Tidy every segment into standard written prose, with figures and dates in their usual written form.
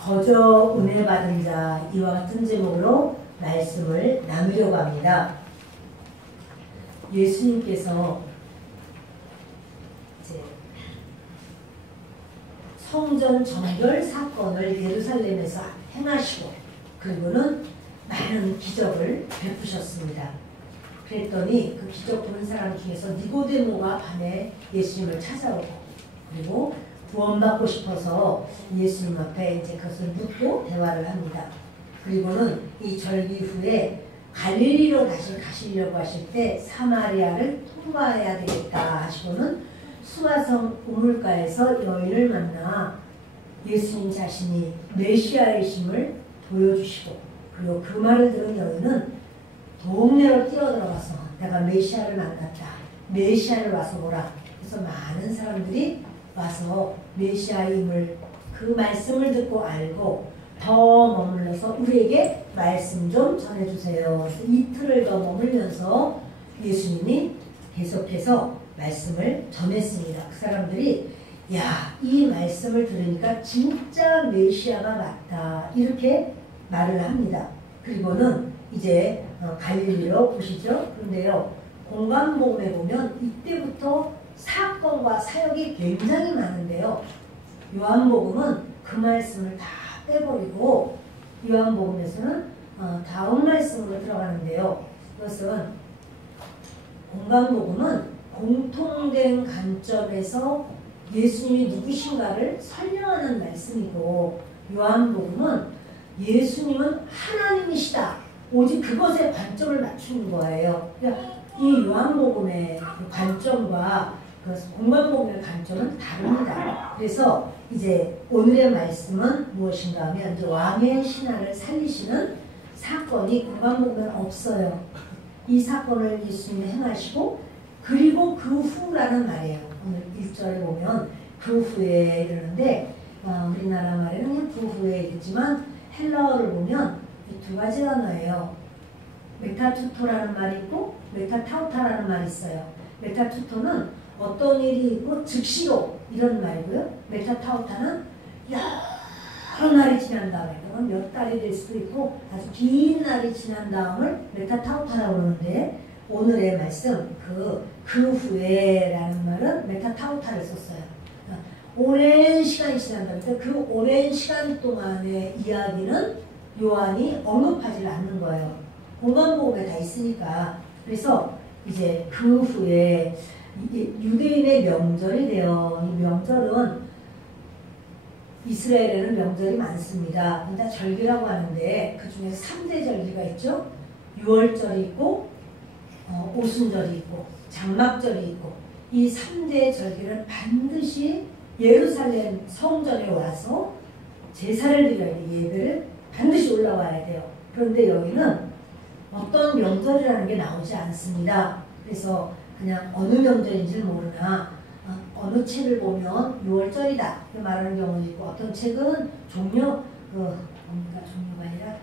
거저 은혜 받은 자 이와 같은 제목으로 말씀을 나누려고 합니다. 예수님께서 이제 성전 정결 사건을 예루살렘에서 행하시고 그리고는 많은 기적을 베푸셨습니다. 그랬더니 그 기적 본 사람 중에서 니고데모가 밤에 예수님을 찾아오고 그리고 구원받고 싶어서 예수님 앞에 이제 그것을 묻고 대화를 합니다. 그리고는 이 절기 후에 갈릴리로 다시 가시려고 하실 때 사마리아를 통과해야 되겠다 하시고는 수아성 우물가에서 여인을 만나 예수님 자신이 메시아이심을 보여주시고 그리고 그 말을 들은 여인은 동네로 뛰어들어가서 내가 메시아를 만났다. 메시아를 와서 보라. 그래서 많은 사람들이 와서 메시아임을 그 말씀을 듣고 알고 더 머물러서 우리에게 말씀 좀 전해주세요. 이틀을 더 머물면서 예수님이 계속해서 말씀을 전했습니다. 그 사람들이 야, 이 말씀을 들으니까 진짜 메시아가 맞다 이렇게 말을 합니다. 그리고는 이제 갈릴리로 보시죠. 그런데요 공관복음에 보면 이때부터 사건과 사역이 굉장히 많은데요. 요한복음은 그 말씀을 다 빼버리고 요한복음에서는 다음 말씀으로 들어가는데요. 이것은 공관복음은 공통된 관점에서 예수님이 누구신가를 설명하는 말씀이고 요한복음은 예수님은 하나님이시다. 오직 그것에 관점을 맞추는 거예요. 그러니까 이 요한복음의 관점과 그 공관복음의 관점은 다릅니다. 그래서 이제 오늘의 말씀은 무엇인가 하면 이제 왕의 신하를 살리시는 사건이 공관복음에는 없어요. 이 사건을 예수님이 행하시고 그리고 그 후라는 말이에요. 오늘 1절에 보면 그 후에 이러는데 우리나라 말에는 그 후에 있지만 헬라어를 보면 이 두 가지 단어예요. 메타투토라는 말이 있고 메타타우타라는 말이 있어요. 메타투토는 어떤 일이 있고 즉시로 이런 말이고요. 메타타우타는 여러 날이 지난 다음에 그건 몇 달이 될 수도 있고 아주 긴 날이 지난 다음을 메타타우타라고 그러는데 오늘의 말씀 그 후에라는 말은 메타타우타를 썼어요. 그러니까 오랜 시간이 지난 다음에 그 오랜 시간 동안의 이야기는 요한이 언급하지 않는 거예요. 공관복음에 다 있으니까. 그래서 이제 그 후에 유대인의 명절이 돼요. 이 명절은 이스라엘에는 명절이 많습니다. 일단 절기라고 하는데 그 중에 3대 절기가 있죠. 6월절이 있고 오순절이 있고 장막절이 있고 이 3대 절기는 반드시 예루살렘 성전에 와서 제사를 드려야 돼요. 예배를 반드시 올라와야 돼요. 그런데 여기는 어떤 명절이라는 게 나오지 않습니다. 그래서 그냥 어느 명절인지는 모르나 어느 책을 보면 6월절이다 말하는 경우도 있고 어떤 책은 종료가 아니라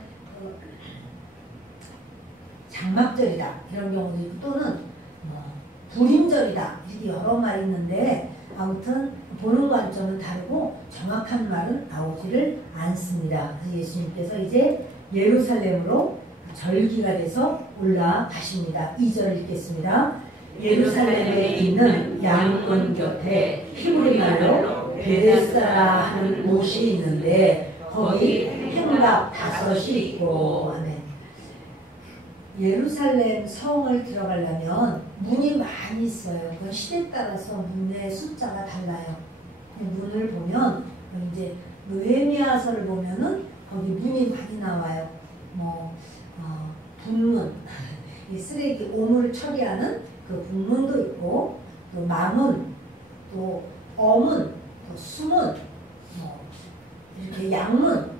장막절이다 이런 경우도 있고 또는 불임절이다 이렇게 여러 말이 있는데 아무튼 보는 관점은 다르고 정확한 말은 나오지를 않습니다. 그래서 예수님께서 이제 예루살렘으로 절기가 돼서 올라가십니다. 2절 읽겠습니다. 예루살렘에 있는 양문 곁에 히브리말로 베데스다라 하는 못이 있는데 거기 행각 5이 있고 아멘. 예루살렘 성을 들어가려면 문이 많이 있어요. 그 시대에 따라서 문의 숫자가 달라요. 문을 보면 이제 느헤미야서를 보면은 거기 문이 많이 나와요. 분문, 이 쓰레기 오물을 처리하는 그 분문도 있고 또 마문, 또 어문, 또 수문, 이렇게 양문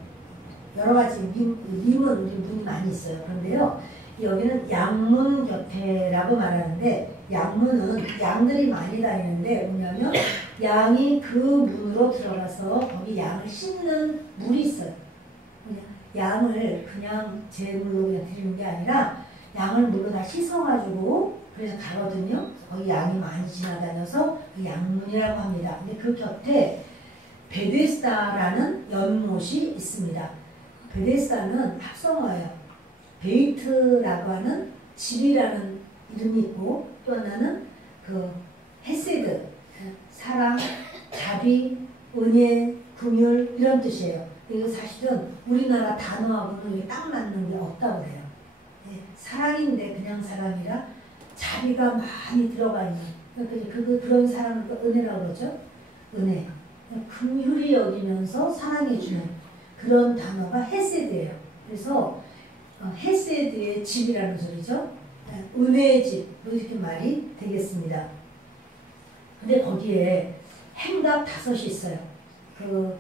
여러 가지 문이 많이 있어요. 그런데요. 여기는 양문 곁에라고 말하는데 양문은 양들이 많이 다니는데 뭐냐면 양이 그 문으로 들어가서 거기 양을 씻는 물이 있어요. 양을 그냥 제물로 그냥 드리는 게 아니라 양을 물로 다 씻어가지고 그래서 가거든요. 거기 양이 많이 지나다녀서 그 양문이라고 합니다. 근데 그 곁에 베데스다라는 연못이 있습니다. 베데스다는 합성어예요. 베이트라고 하는 집이라는 이름이 있고 또 하나는 그 헤세드, 사랑, 자비, 은혜, 긍휼 이런 뜻이에요. 이거 사실은 우리나라 단어하고는 이게 딱 맞는 게 없다고 그래요. 사랑인데 그냥 사랑이라 자비가 많이 들어가 있는 그런 사람을 또 은혜라고 그러죠. 은혜. 긍휼히 여기면서 사랑해주는 그런 단어가 헤세드예요. 그래서 헤세드의 집이라는 소리죠. 은혜의 집 이렇게 말이 되겠습니다. 근데 거기에 행각 5이 있어요. 그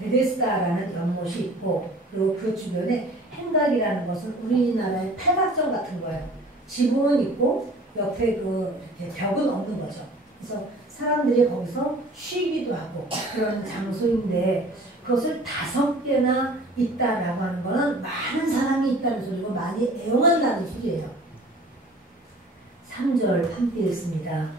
베데스다라는 연못이 있고 그리고 그 주변에 행각이라는 것은 우리나라의 팔각정 같은 거예요. 지붕은 있고 옆에 그 이렇게 벽은 없는 거죠. 그래서 사람들이 거기서 쉬기도 하고 그런 장소인데 그것을 5개나 있다라고 하는 거는 많은 사람이 있다는 소리고 많이 애용한다는 소리예요. 3절 함께 읽습니다.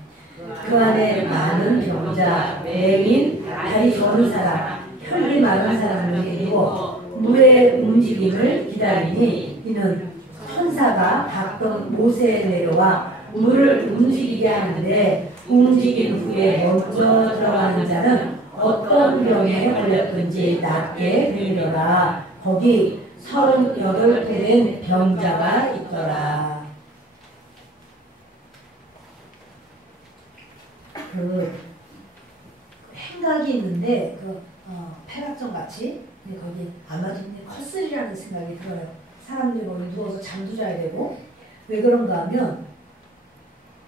그 안에 많은 병자, 맹인, 다리 좋은 사람, 혈기 많은 사람들이 있고 물의 움직임을 기다리니 이는 천사가 가끔 모세에 내려와 물을 움직이게 하는데 움직인 후에 먼저 들어가는 자는 어떤 병에 걸렸든지 낫게 되리라. 거기 38배 된 병자가 있더라. 그 행각이 있는데 패락정 같이 거기 아마도 헛슬이라는 생각이 들어요. 사람들이 거기 누워서 잠도 자야 되고 왜 그런가 하면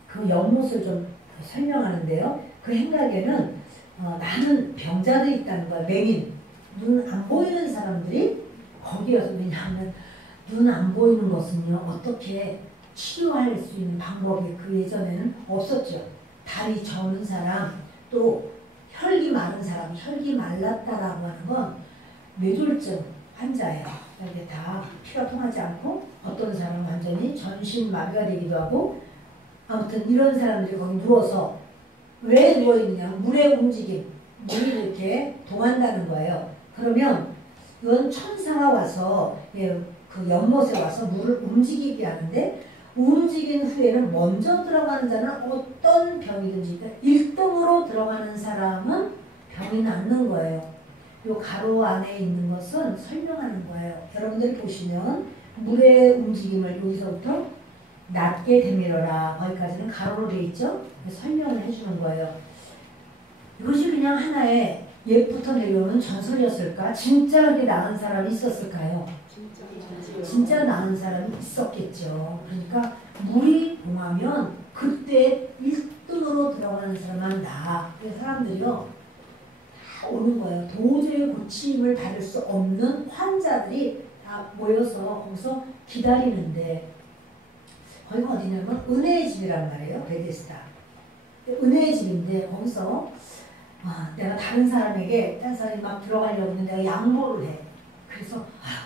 그 연못을 좀 설명하는데요. 그 행각에는 많은 병자들이 있다는 거야. 맹인, 눈 안 보이는 사람들이 거기여서 왜냐하면 눈 안 보이는 것은요 어떻게 치료할 수 있는 방법이 그 예전에는 없었죠. 다리 저는 사람, 또 혈기 많은 사람, 혈기 말랐다라고 하는 건 뇌졸중 환자예요. 이게 다 피가 통하지 않고 어떤 사람은 완전히 전신마비가 되기도 하고 아무튼 이런 사람들이 거기 누워서 왜 누워있느냐 물의 움직임, 물이 이렇게 동한다는 거예요. 그러면 이건 천사가 와서 그 연못에 와서 물을 움직이게 하는데 움직인 후에는 먼저 들어가는 자는 어떤 병이든지 1등으로 들어가는 사람은 병이 낫는 거예요. 이 가로 안에 있는 것은 설명하는 거예요. 여러분들이 보시면 물의 움직임을 여기서부터 낫게 되밀어라. 거기까지는 가로로 되어 있죠? 설명을 해주는 거예요. 이것이 그냥 하나의 옛부터 내려오는 전설이었을까? 진짜 그렇게 나은 사람이 있었을까요? 진짜 나은 사람이 있었겠죠. 그러니까 물이 동하면 그때 1등으로 들어가는 사람만 나. 그래서 사람들이요 다 오는 거예요. 도저히 고침을 받을 수 없는 환자들이 다 모여서 거기서 기다리는데 거기가 어디냐면 은혜의 집이란 말이에요. 베데스다. 은혜의 집인데 거기서 내가 다른 사람에게 딴 사람이 막 들어가려고 하는데 내가 양보를 해. 그래서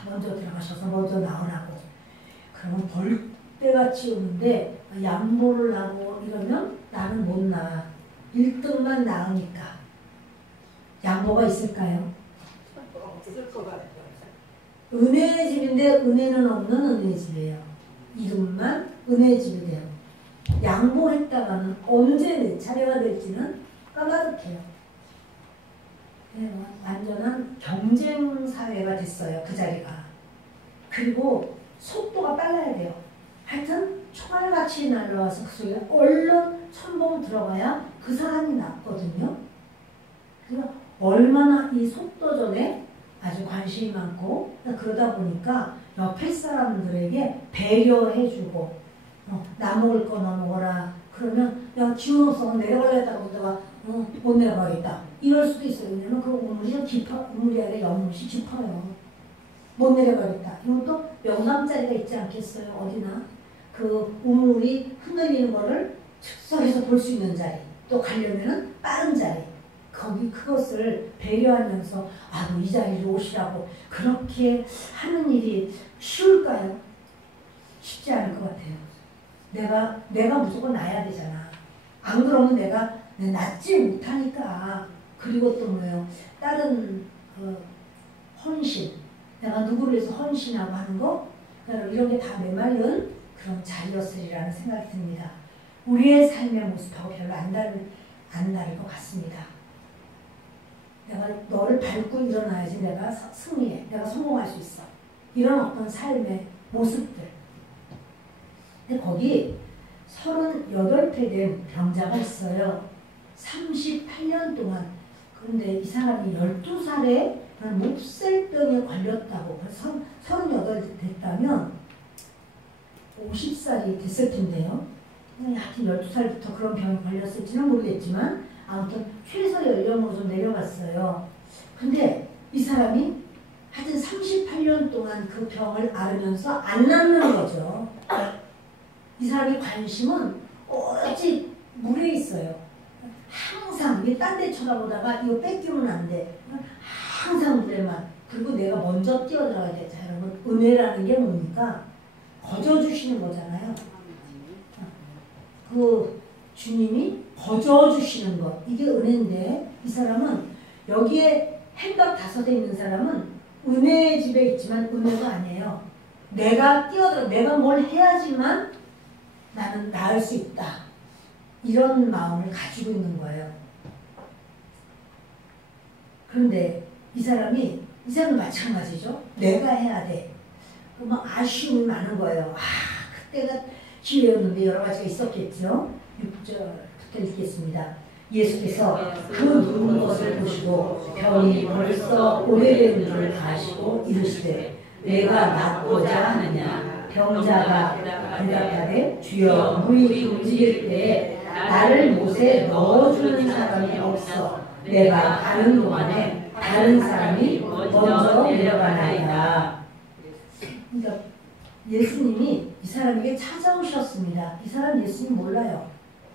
먼저 들어가셔서 먼저 나오라고. 그러면 벌떼같이 오는데 양보를 하고 이러면 나는 못 나와. 1등만 나으니까. 양보가 있을까요? 없을 것 같아요. 은혜의 집인데 은혜는 없는 은혜의 집이에요. 이름만 은혜의 집이 돼요. 양보했다가는 언제 내 차례가 될지는 까마득해요. 완전한 경쟁 사회가 됐어요. 그 자리가. 그리고 속도가 빨라야 돼요. 하여튼 총알같이 날라와서 그 속에 얼른 첨봉 들어가야 그 사람이 낫거든요. 그래서 얼마나 이 속도전에 아주 관심이 많고 그러다 보니까 옆에 사람들에게 배려해주고 나 먹을 거 너 먹어라. 그러면 야 기운 없어 내려가려다가 보다가 못 내려가겠다. 이럴 수도 있어요. 왜냐면 그 우물이 우물이 아니라 연못이 깊어요. 못 내려가겠다. 이것도 영감자리가 있지 않겠어요? 어디나. 그 우물이 흔들리는 거를 즉석에서 볼 수 있는 자리. 또 가려면은 빠른 자리. 거기 그것을 배려하면서 이 자리로 오시라고 그렇게 하는 일이 쉬울까요? 쉽지 않을 것 같아요. 내가 무조건 나야 되잖아. 안 그러면 내가 낫지 못하니까 그리고 또 뭐예요? 다른 헌신, 내가 누구를 위해서 헌신하고 하는 거, 이런 게 다 메말른 그런 자리였으리라는 생각이 듭니다. 우리의 삶의 모습하고 별로 안 다를 것 같습니다. 내가 너를 밟고 일어나야지 내가 승리해, 내가 성공할 수 있어. 이런 어떤 삶의 모습들. 근데 거기 38회 된 병자가 있어요. 38년 동안. 그런데 이 사람이 12살에 몹쓸병에 걸렸다고. 38 됐다면 50살이 됐을 텐데요. 하여튼 12살부터 그런 병에 걸렸을지는 모르겠지만 아무튼 최소 연령으로 좀 내려갔어요. 근데 이 사람이 하여튼 38년 동안 그 병을 앓으면서 안 낫는 거죠. 이 사람의 관심은 오직 물에 있어요. 항상 이게 딴 데 쳐다보다가 이거 뺏기면 안 돼. 항상 물에만. 그리고 내가 먼저 뛰어들어야 돼. 자, 여러분, 은혜라는 게 뭡니까? 거저주시는 거잖아요. 그 주님이 거저주시는 것. 이게 은혜인데 이 사람은 여기에 행각 5에 있는 사람은 은혜의 집에 있지만 은혜가 아니에요. 내가 뛰어들어, 내가 뭘 해야지만 나는 나을 수 있다. 이런 마음을 가지고 있는 거예요. 그런데 이 사람은 마찬가지죠. 내가 해야 돼. 그러면 아쉬움이 많은 거예요. 그때가 기회였는데 여러 가지가 있었겠죠. 6절부터 읽겠습니다. 예수께서 그 누운 것을 보시고 병이 벌써 오래된 줄 아시고 이르시되 내가 낫고자 하느냐. 병자가 대답하되 주여 물이 움직일 때에 나를 못에 넣어주는 사람이 없어 내가 가는 동안에 다른 사람이 먼저 내려가나이다. 그러니까 예수님이 이 사람에게 찾아오셨습니다. 이 사람 예수님 몰라요.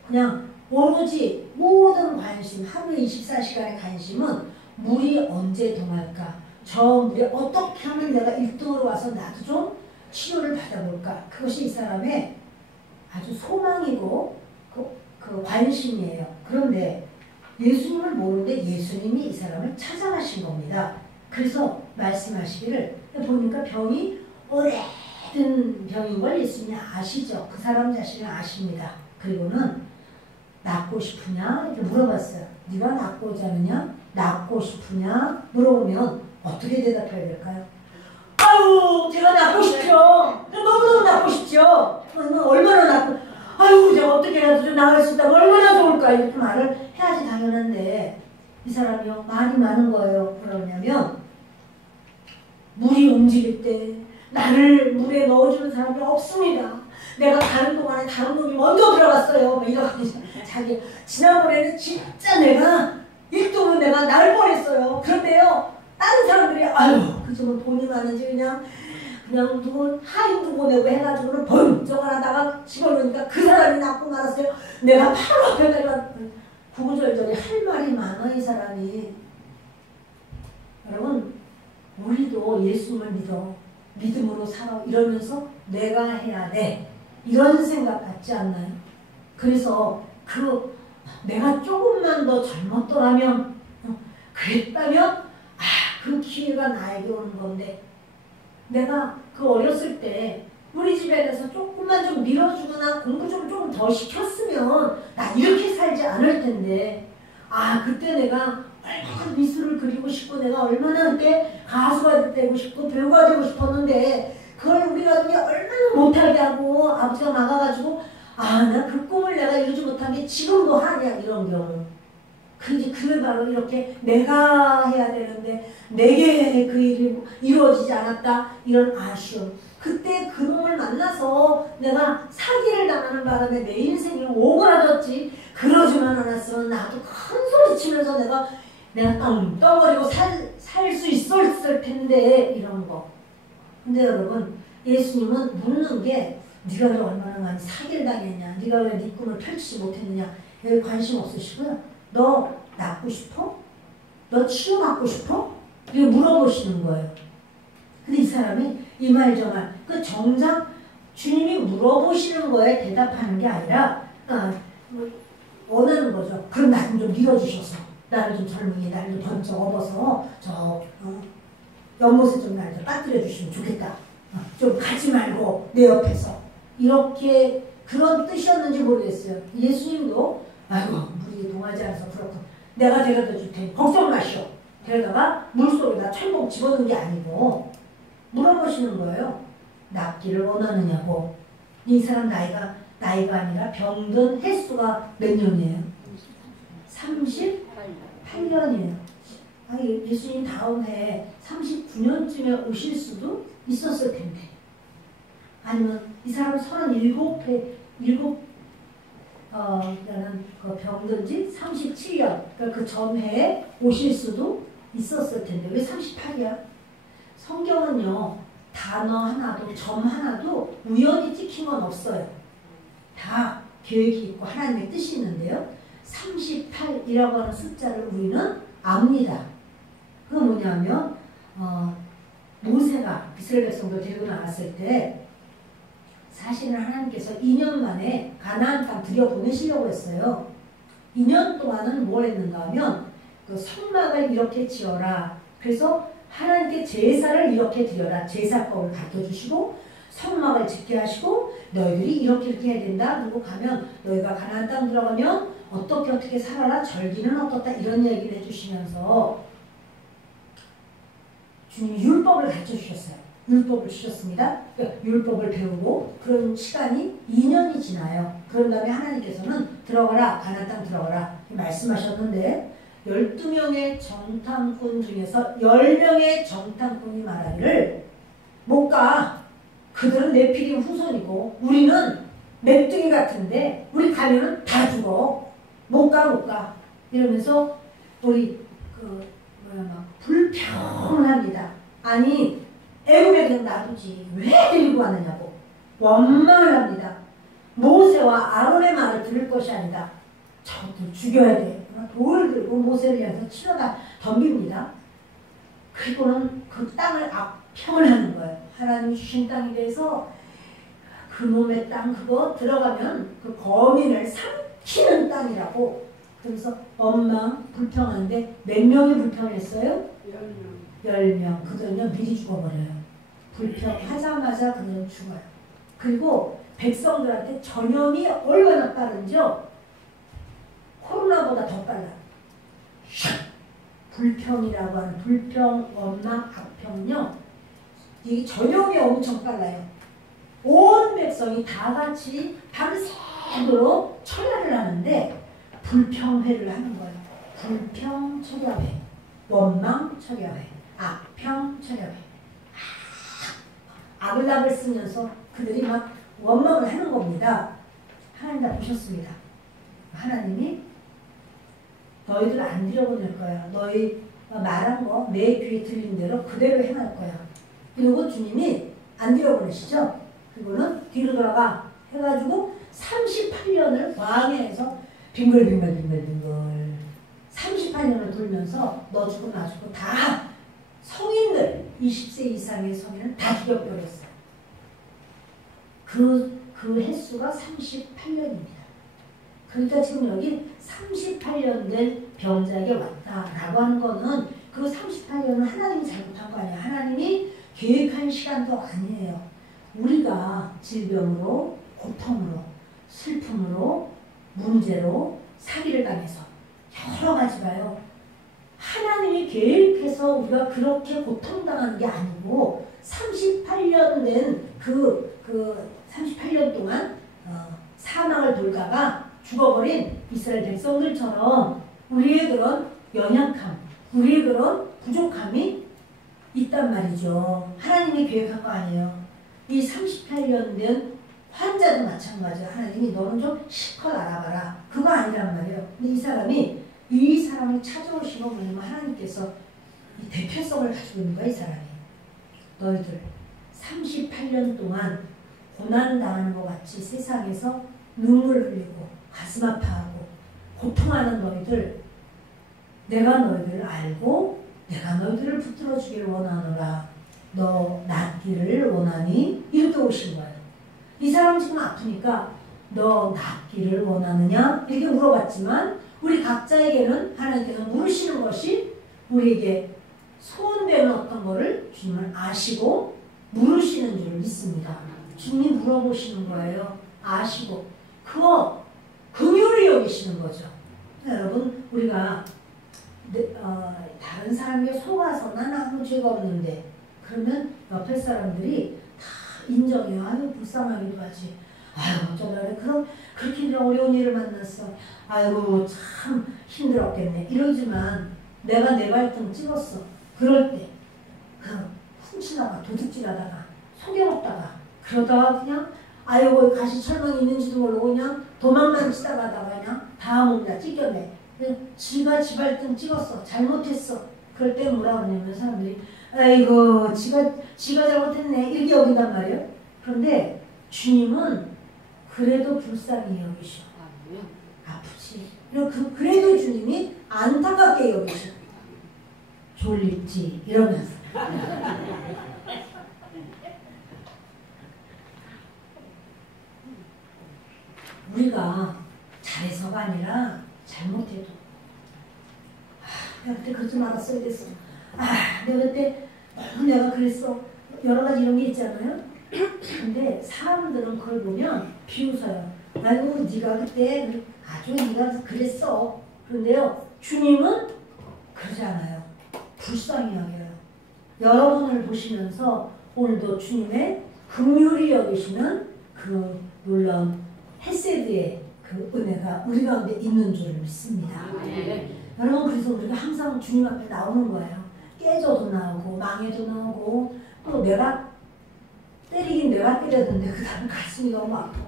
그냥 오로지 모든 관심, 하루에 24시간의 관심은 물이 언제 동할까? 저 물에 어떻게 하면 내가 1등으로 와서 나도 좀 치료를 받아볼까? 그것이 이 사람의 아주 소망이고 그 관심이에요. 그런데 예수님을 모르는데 예수님이 이 사람을 찾아가신 겁니다. 그래서 말씀하시기를 보니까 병이 오래된 병인 걸 예수님이 아시죠. 그 사람 자신을 아십니다. 그리고는 낫고 싶으냐? 이렇게 물어봤어요. 네가 낫고자 하느냐? 낫고 싶으냐? 물어보면 어떻게 대답해야 될까요? 아유, 제가 낫고 싶죠. 너무너무 낫고 싶죠. 얼마나 낫고, 아유, 제가 어떻게 해야 좀 나을 수 있다면 얼마나 좋을까? 이렇게 말을 해야지 당연한데 이 사람이요, 말이 많은 거예요. 그러냐면 물이 움직일 때 나를 물에 넣어주는 사람이 없습니다. 내가 가는 동안에 다른 놈이 먼저 들어갔어요. 이러고 자기 지난번에는 진짜 내가 1등은 내가 날 뻔했어요. 그런데요, 다른 사람들이 아유 그저 뭐 돈이 많은지 그냥 누구 하인도 보내고 해가지고는 번쩍 하다가 집어넣으니까 그 사람이 낫고 말았어요. 내가 바로 앞에 내가 구구절절히 할 말이 많아 이 사람이. 여러분 우리도 예수님을 믿어. 믿음으로 살아. 이러면서 내가 해야 돼. 이런 생각 같지 않나요? 그래서 내가 조금만 더 젊었더라면 그랬다면 그 기회가 나에게 오는 건데 내가 그 어렸을 때 우리 집에 대해서 조금만 좀 밀어주거나 공부 좀 더 시켰으면 나 이렇게 살지 않을 텐데 그때 내가 얼마나 미술을 그리고 싶고 내가 얼마나 그때 가수가 되고 싶고 배우가 되고 싶었는데 그걸 우리 가족이 얼마나 못하게 하고 아버지가 막아가지고 나 그 꿈을 내가 이루지 못한 게 지금도 하냐 이런 경우. 근데 그걸 바로 이렇게 내가 해야 되는데 내게 그 일이 이루어지지 않았다 이런 아쉬움. 그때 그놈을 만나서 내가 사기를 당하는 바람에 내 인생이 오그라졌지. 그러지만 않았으면 나도 큰 소리 치면서 내가 떵떵거리고 살 수 있었을 텐데 이런 거. 근데 여러분 예수님은 묻는 게 네가 왜 얼마나 많이 사기를 당했냐, 네가 왜 네 꿈을 펼치지 못했느냐 여기 관심 없으시고요. 너 낫고 싶어? 너 치유받고 싶어? 이렇게 물어보시는 거예요. 근데 이 사람이 이 말 저 말 정작 주님이 물어보시는 거에 대답하는 게 아니라 원하는 거죠. 그럼 나 좀 밀어주셔서 나를 좀 젊은이 나를 좀 번쩍 업어서 연못에 좀 나를 좀 빠뜨려 주시면 좋겠다. 좀 가지 말고 내 옆에서. 이렇게 그런 뜻이었는지 모르겠어요. 예수님도 아이고 물이 동하지 않아서 그렇고 내가 데려다 줄 테니 걱정 마시오. 데려다가 물속에다 철봉 집어넣은 게 아니고 물어보시는 거예요. 낫기를 원하느냐고. 이 사람 나이가 아니라 병든 횟수가 몇 년이에요? 38년이에요. 예수님 다음 해에 39년쯤에 오실 수도 있었을 텐데. 아니면 이 사람 37회, 그 병든 지 37년, 그러니까 그 전해에 오실 수도 있었을 텐데. 왜 38이야? 성경은요, 단어 하나도, 점 하나도 우연히 찍힌 건 없어요. 다 계획이 있고 하나님의 뜻이 있는데요. 38이라고 하는 숫자를 우리는 압니다. 그건 뭐냐면 모세가 이스라엘 백성들 데리고 나갔을 때 사실은 하나님께서 2년 만에 가나안 땅 들여보내시려고 했어요. 2년 동안은 뭘 했는가 하면 그 성막을 이렇게 지어라. 그래서 하나님께 제사를 이렇게 드려라. 제사법을 가르쳐주시고 성막을 짓게 하시고 너희들이 이렇게 해야 된다. 그리고 가면 너희가 가나안 땅 들어가면 어떻게 살아라. 절기는 어떻다. 이런 얘기를 해주시면서 주님이 율법을 가르쳐주셨어요. 율법을 주셨습니다. 그러니까 율법을 배우고 그런 시간이 2년이 지나요. 그런 다음에 하나님께서는 들어가라. 가나안 땅 들어가라. 말씀하셨는데 12명의 정탐꾼 중에서 10명의 정탐꾼이 말하기를 못 가. 그들은 네피림 후손이고 우리는 맵둥이 같은데 우리 가면은 다 죽어. 못 가. 이러면서 우리 불평을 합니다. 아니 애굽에 그냥 놔두지 왜 데리고 왔느냐고 원망을 합니다. 모세와 아론의 말을 들을 것이 아니다. 저것들 죽여야 돼. 돌을 들고 모세를 향해서 치러다 덤빕니다. 그리고는 그 땅을 악평을 하는 거예요. 하나님 주신 땅에 대해서 그놈의 땅 그거 들어가면 그 거민을 삼키는 땅이라고. 그래서 원망 불평하는데 몇 명이 불평했어요? 10명. 그들은요 미리 죽어버려요. 불평하자마자 그들은 죽어요. 그리고 백성들한테 전염이 얼마나 빠른지요? 코로나보다 더 빨라. 불평이라고 하는 불평, 원망, 악평요. 이 전염이 엄청 빨라요. 온 백성이 다 같이 밤새도록 철야를 하는데 불평회를 하는 거예요. 불평 철야회, 원망 철야회, 악평 철야회. 악을 쓰면서 그들이 막 원망을 하는 겁니다. 하나님 다 보셨습니다. 하나님이 너희들 안 들여보낼 거야. 너희 말한 거 내 귀에 들린 대로 그대로 행할 거야. 그리고 주님이 안 들여보내시죠. 그리고는 뒤로 돌아가 해가지고 38년을 광야에서 빙글빙글 38년을 돌면서 너 죽고 나 죽고 다 성인들 20세 이상의 성인을 다 죽여버렸어요. 그 횟수가 38년입니다. 그러니까 지금 여기 38년 된 병자에게 왔다라고 하는 거는 그 38년은 하나님이 잘못한 거 아니에요. 하나님이 계획한 시간도 아니에요. 우리가 질병으로, 고통으로, 슬픔으로, 문제로, 사기를 당해서 여러 가지가요. 하나님이 계획해서 우리가 그렇게 고통당하는 게 아니고 38년 된 그 38년 동안 사망을 돌다가 죽어버린 이스라엘 백성들처럼 우리의 그런 연약함, 우리의 그런 부족함이 있단 말이죠. 하나님이 계획한 거 아니에요. 이 38년 된 환자도 마찬가지야. 하나님이 너는 좀 실컷 알아봐라. 그거 아니란 말이에요. 근데 이 사람을 찾아오신 거 뭐냐면 하나님께서 이 대표성을 가지고 있는 거야. 이 사람이. 너희들 38년 동안 고난당하는 것 같이 세상에서 눈물 흘리고 가슴 아파하고 고통하는 너희들, 내가 너희들을 알고 내가 너희들을 붙들어 주기를 원하노라. 너 낫기를 원하니? 이렇게 오신 거예요. 이 사람 지금 아프니까 너 낫기를 원하느냐? 이렇게 물어봤지만 우리 각자에게는 하나님께서 물으시는 것이 우리에게 소원되는 어떤 거를 주님은 아시고 물으시는 줄 믿습니다. 주님이 물어보시는 거예요. 아시고 그거 긍휼히 여기시는 거죠. 여러분 우리가 다른 사람에게 속아서 난 아무 죄가 없는데 그러면 옆에 사람들이 다 인정해요. 아유 불쌍하기도 하지. 아유 어쩌면 그럼 그렇게 어려운 일을 만났어. 아이고 참 힘들었겠네. 이러지만 내가 내 발등 찍었어. 그럴 때 훔치다가 도둑질하다가 속여먹다가 그러다가 그냥 아이고 가시철망이 있는지도 모르고 그냥 도망만 치다 가다가 그냥 다 먹다 찢겼네. 지가 지 발등 찍었어. 잘못했어. 그럴 때 뭐라 그러냐면 사람들이 아이고 지가 잘못했네 이렇게 여긴단 말이에요. 그런데 주님은 그래도 불쌍히 여기셔. 아프지. 그래도 주님이 안타깝게 여기셔. 졸립지 이러면서 우리가 잘해서가 아니라 잘못해도 내가 그때 그러지 말았어야 됐어. 내가 그때 내가 그랬어. 여러 가지 이런 게 있잖아요. 근데 사람들은 그걸 보면 비웃어요. 아이고 네가 그때 아주 네가 그랬어. 그런데요 주님은 그러지 않아요. 불쌍히 여겨요. 여러분을 보시면서 오늘도 주님의 긍휼히 여기시는 그 놀라운 헤세드의 그 은혜가 우리 가운데 있는 줄 믿습니다. 여러분 그래서 우리가 항상 주님 앞에 나오는 거예요. 깨져도 나오고 망해도 나오고 또 내가 때리긴 내가 때렸는데 그 다음 가슴이 너무 아파.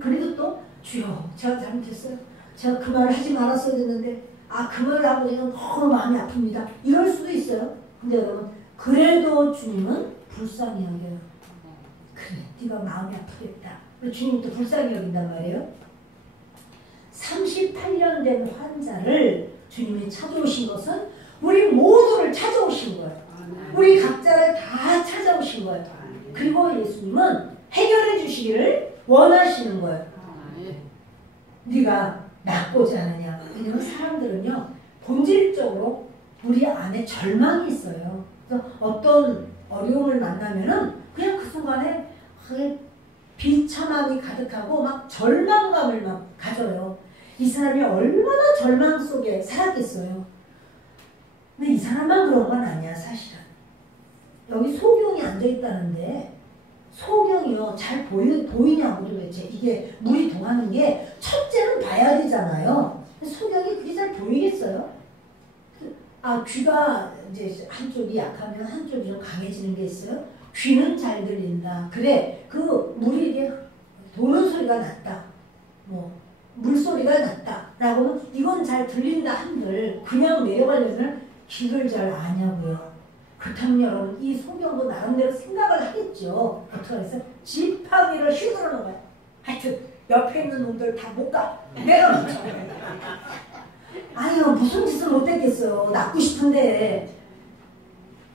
그래도 또 주여 제가 잘못했어요. 제가 그 말을 하지 말았어야 됐는데 그 말을 하고 내가 너무 마음이 아픕니다. 이럴 수도 있어요. 근데 여러분 그래도 주님은 불쌍히 여겨요. 그래 네가 마음이 아프겠다. 주님도 불쌍히 여긴단 말이에요. 38년 된 환자를 주님이 찾아오신 것은 우리 모두를 찾아오신 거예요. 우리 각자를 다 찾아오신 거예요. 그리고 예수님은 해결해 주시기를 원하시는 거예요. 네가 낫고자 하느냐. 왜냐면 사람들은요 본질적으로 우리 안에 절망이 있어요. 그래서 어떤 어려움을 만나면은 그냥 그 순간에 비참함이 가득하고 막 절망감을 막 가져요. 이 사람이 얼마나 절망 속에 살았겠어요. 근데 이 사람만 그런 건 아니야 사실은. 여기 소경이 앉아있다는데 소경이요 잘 보이냐고 도대체. 이게 물이 동하는 게 첫째는 봐야 되잖아요. 소경이 그게 잘 보이겠어요? 귀가 이제 한쪽이 약하면 한쪽이 좀 강해지는 게 있어요. 귀는 잘 들린다. 그래 그 물이 이게 도는 소리가 났다. 물소리가 났다. 라고는 이건 잘 들린다 한들 그냥 내려가려면 길을 잘 아냐고요. 그렇다면 여러분 이 소경도 나름대로 생각을 하겠죠. 어떻게 해서 지팡이를 휘두르는 거야. 하여튼 옆에 있는 놈들 다 못 가. 내가 먼저. 아유 무슨 짓을 못했겠어요. 낫고 싶은데.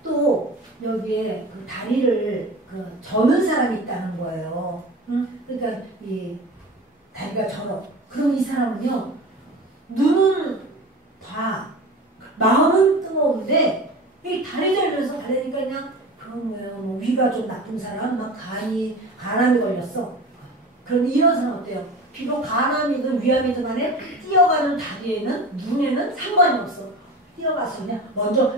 또 여기에 그 다리를 저는 사람이 있다는 거예요. 응? 그러니까 이 다리가 저러. 그럼 이 사람은요 눈은 봐. 마음은 뜨거운데 이 다리 절면서 달래니까 그냥 그런 거예요. 위가 좀 나쁜 사람, 막 간암이 걸렸어. 그럼 이런 사람 어때요? 비록 간암이든 위암이든 간에 뛰어가는 다리에는 눈에는 상관이 없어. 뛰어가서 그냥 먼저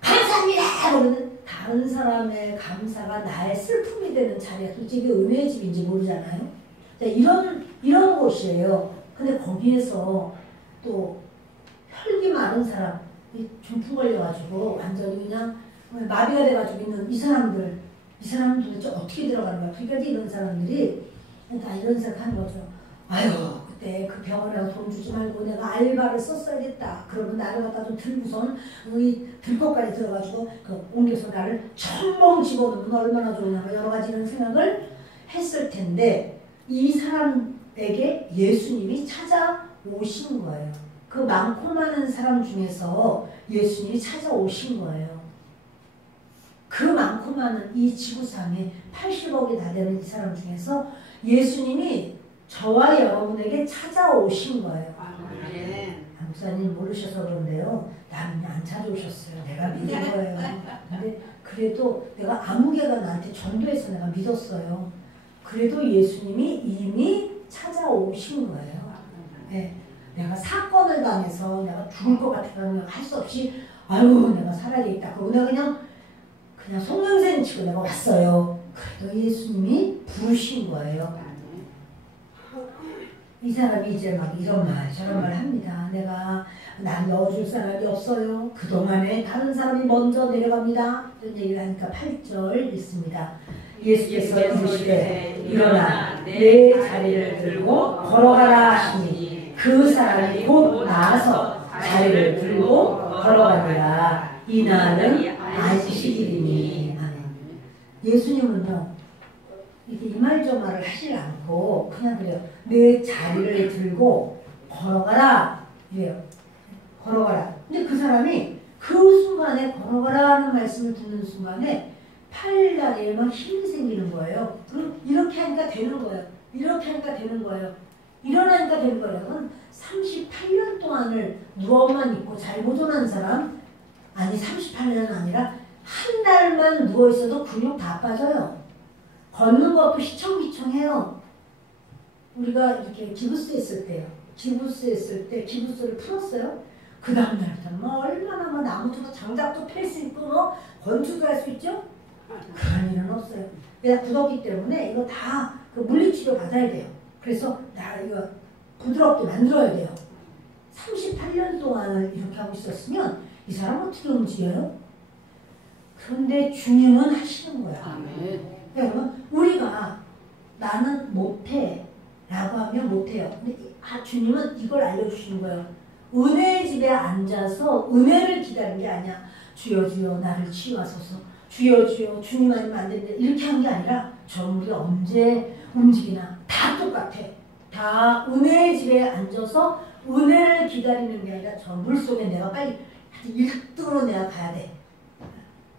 감사합니다! 그러면 다른 사람의 감사가 나의 슬픔이 되는 자리야. 도대체 이게 은혜의 집인지 모르잖아요. 이런 곳이에요. 근데 거기에서 또 혈기 많은 사람, 중풍 걸려가지고 완전히 그냥 마비가 돼가지고 있는 이 사람들 도대체 어떻게 들어가는 거야? 그러니까 이런 사람들이 다 이런 생각하는 거죠. 아유 그때 그 병원에 가서 돈 주지 말고 내가 알바를 썼어야겠다. 그러면 나를 갖다 좀 들고선 들것까지 들어가지고 옮겨서 나를 첨벙 집어넣으면 얼마나 좋으냐. 여러 가지 이런 생각을 했을 텐데 이 사람에게 예수님이 찾아오신 거예요. 그 많고 많은 사람 중에서 예수님이 찾아오신 거예요. 그 많고 많은 이 지구상에 80억이 다 되는 이 사람 중에서 예수님이 저와 여러분에게 찾아오신 거예요. 아멘. 목사님 모르셔서 그런데요. 나는 안 찾아오셨어요. 내가 믿은 거예요. 근데 그래도 내가 아무개가 나한테 전도해서 내가 믿었어요. 그래도 예수님이 이미 찾아오신 거예요. 네. 내가 사건을 당해서 내가 죽을 것 같아서 할 수 없이 아유 내가 살아야겠다. 그러고 내가 그냥 송영생 치고 내가 왔어요. 그래도 예수님이 부르신 거예요. 이 사람이 이제 막 이런 말 저런 말 합니다. 난 넣어줄 사람이 없어요. 그동안에 다른 사람이 먼저 내려갑니다. 이런 얘기를 하니까 8절 읽습니다. 예수께서 이르시되 일어나 내 자리를 들고 걸어가라 하시니 그 사람이 곧 나아서 자리를 들고 걸어가니라. 이날은 안식일이니. 아멘. 예수님은요 이렇게 이말저말을 하지 않고 그냥 그래요. 내 자리를 들고 걸어가라 이래요. 걸어가라. 근데 그 사람이 그 순간에 걸어가라 하는 말씀을 듣는 순간에 팔다리에 막 힘이 생기는 거예요. 그럼 이렇게 하니까 되는 거예요. 이렇게 하니까 되는 거예요. 일어나니까 되는 거예요. 38년 동안을 누워만 있고 잘 보존한 사람 아니 38년은 아니라 한 달만 누워있어도 근육 다 빠져요. 걷는 것도 희청희청해요. 우리가 이렇게 기부스 했을 때요. 기부스 했을 때 기부스를 풀었어요. 그 다음날부터 뭐 얼마나 뭐 나무도 장작도 팰 수 있고 뭐 건축도 할 수 있죠? 그런 일은 없어요. 내가 굳었기 때문에 이거 다 그 물리치료 받아야 돼요. 그래서 나 이거 부드럽게 만들어야 돼요. 38년 동안을 이렇게 하고 있었으면 이 사람 어떻게 움직여요? 그런데 주님은 하시는 거야. 아멘. 여러분 우리가 나는 못해 라고 하면 못해요. 근데 주님은 이걸 알려주시는 거예요. 은혜의 집에 앉아서 은혜를 기다리는 게 아니야. 주여 주여 나를 치유하소서. 주여 주여 주님 아니면 안 되는데 이렇게 한 게 아니라 우리가 언제 움직이나 다 똑같아. 다 은혜의 집에 앉아서 은혜를 기다리는 게 아니라 저 물속에 내가 빨리 1등으로 내가 가야 돼.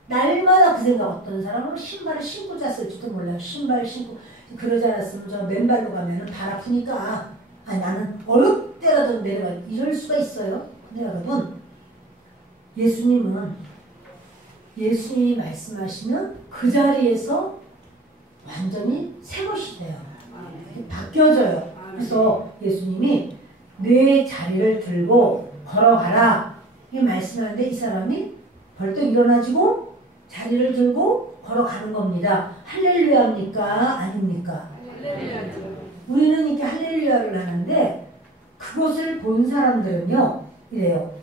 날마다 그 생각. 어떤 사람은 신발을 신고 잤을지도 몰라요. 신발을 신고 그러지 않았으면 저 맨발로 가면은 발 아프니까 나는 어느 때라도 내려가 이럴 수가 있어요. 근데 여러분 예수님이 말씀하시면 그 자리에서 완전히 새 것이 돼요. 바뀌어져요. 그래서 예수님이 내 자리를 들고 걸어가라 이 말씀하는데 이 사람이 벌떡 일어나지고 자리를 들고 걸어가는 겁니다. 할렐루야입니까? 아닙니까? 할렐루야죠. 우리는 이렇게 할렐루야를 하는데 그것을 본 사람들은요 이래요.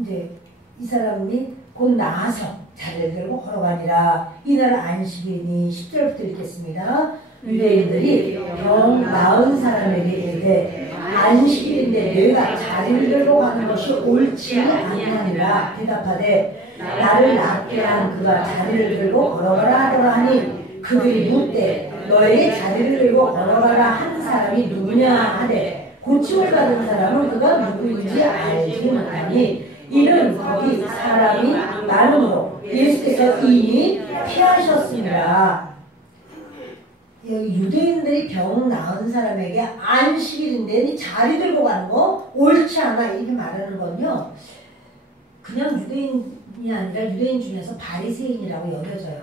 이제 이 사람이 곧 나아서 자리를 들고 걸어가니라. 이날 안식이니 10절부터 읽겠습니다. 유대인들이 병 나은 사람에게 이르되 안식일인데 내가 자리를 들고 가는 것이 옳지 아니하니라. 대답하되 나를 낫게 한 그가 자리를 들고 걸어가라 하더라 하니 그들이 묻되 너에게 자리를 들고 걸어가라 한 사람이 누구냐 하되 고침을 받은 사람은 그가 누구인지 알지 못하니 이는 거기 사람이 많음으로 예수께서 이미 피하셨습니다. 여기 유대인들이 병 나은 사람에게 안식일인데 자리 들고 가는 거 옳지 않아 이렇게 말하는 건요. 그냥 유대인이 아니라 유대인 중에서 바리새인이라고 여겨져요.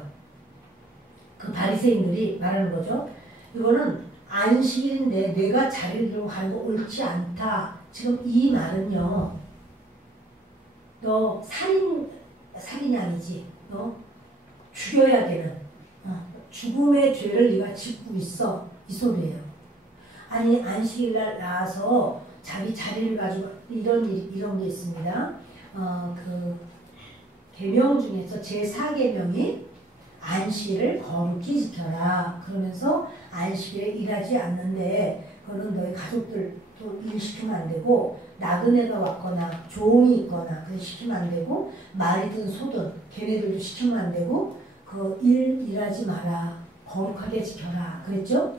그 바리새인들이 말하는 거죠. 이거는 안식일인데 내가 자리를 들고 가는 거 옳지 않다. 지금 이 말은요. 너 살인이 아니지. 너 죽여야 되는 죽음의 죄를 네가 짓고 있어. 이 소리예요. 아니 안식일날 나와서 자기 자리를 가지고 이런 게 있습니다. 그 계명 중에서 제4계명이 안식일을 거룩히 지켜라. 그러면서 안식일에 일하지 않는데 그거는 너희 가족들도 일 시키면 안 되고 나그네가 왔거나 종이 있거나 그걸 시키면 안 되고 말이든 소든 걔네들도 시키면 안 되고 그 일하지 마라. 거룩하게 지켜라. 그랬죠?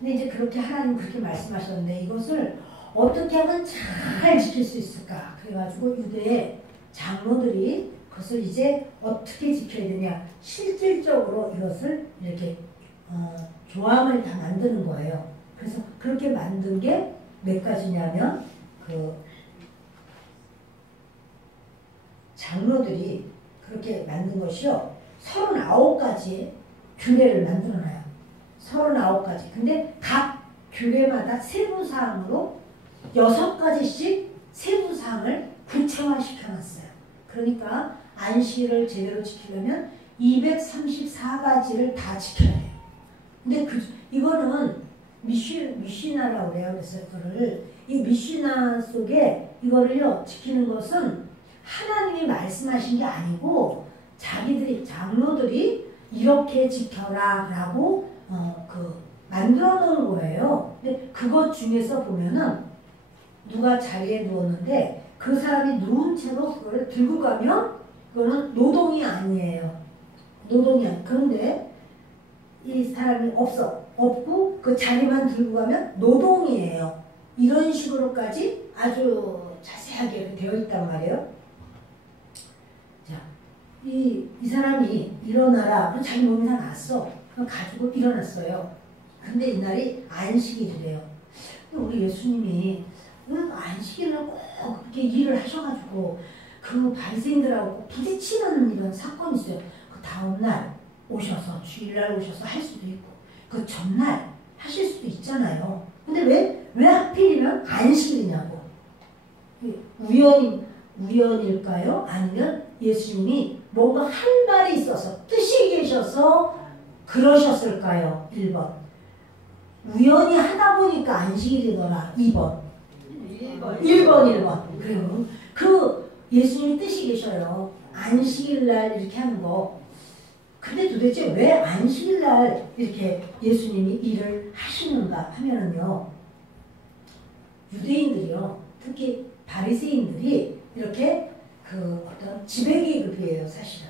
근데 이제 그렇게 하나님 그렇게 말씀하셨는데 이것을 어떻게 하면 잘 지킬 수 있을까? 그래가지고 유대의 장로들이 그것을 이제 어떻게 지켜야 되냐? 실질적으로 이것을 이렇게 조항을 다 만드는 거예요. 그래서 그렇게 만든 게 몇 가지냐면 장로들이 그렇게 만든 것이요. 39가지의 규례를 만들어놔요. 39가지. 근데 각 규례마다 세부사항으로 6가지씩 세부사항을 구체화시켜놨어요. 그러니까 안식일을 제대로 지키려면 234가지를 다 지켜야 돼요. 근데 이거는 미시나라고 그래요. 그래서 이 미시나 속에 이거를요 지키는 것은 하나님이 말씀하신 게 아니고 자기들이 장로들이 이렇게 지켜라 라고 만들어 놓은 거예요. 근데 그것 중에서 보면은 누가 자리에 누웠는데 그 사람이 누운 채로 그걸 들고 가면 그거는 노동이 아니에요. 노동이 아니에요. 그런데 이 사람이 없고 그 자리만 들고 가면 노동이에요. 이런 식으로까지 아주 자세하게 되어 있단 말이에요. 자, 이 사람이 일어나라. 그럼 자기 몸이 다 났어. 그럼 가지고 일어났어요. 근데 이날이 안식일이래요. 우리 예수님이 안식일을 꼭 그렇게 일을 하셔가지고 그 바리새인들하고 부딪히는 이런 사건이 있어요. 그 다음날 오셔서 주일날 오셔서 할 수도 있고 그 전날 하실 수도 있잖아요. 근데 왜 하필이면 안식일이냐고. 우연일까요? 아니면 예수님이 뭔가 한 말이 있어서 뜻이 계셔서 그러셨을까요? 1번. 우연히 하다 보니까 안식일이더라. 2번. 1번. 그러면 그 예수님이 뜻이 계셔요. 안식일날 이렇게 하는 거. 근데 도대체 왜 안식일날 이렇게 예수님이 일을 하시는가 하면은요. 유대인들이요. 특히 바리새인들이 이렇게 어떤 지배계급이에요. 사실은.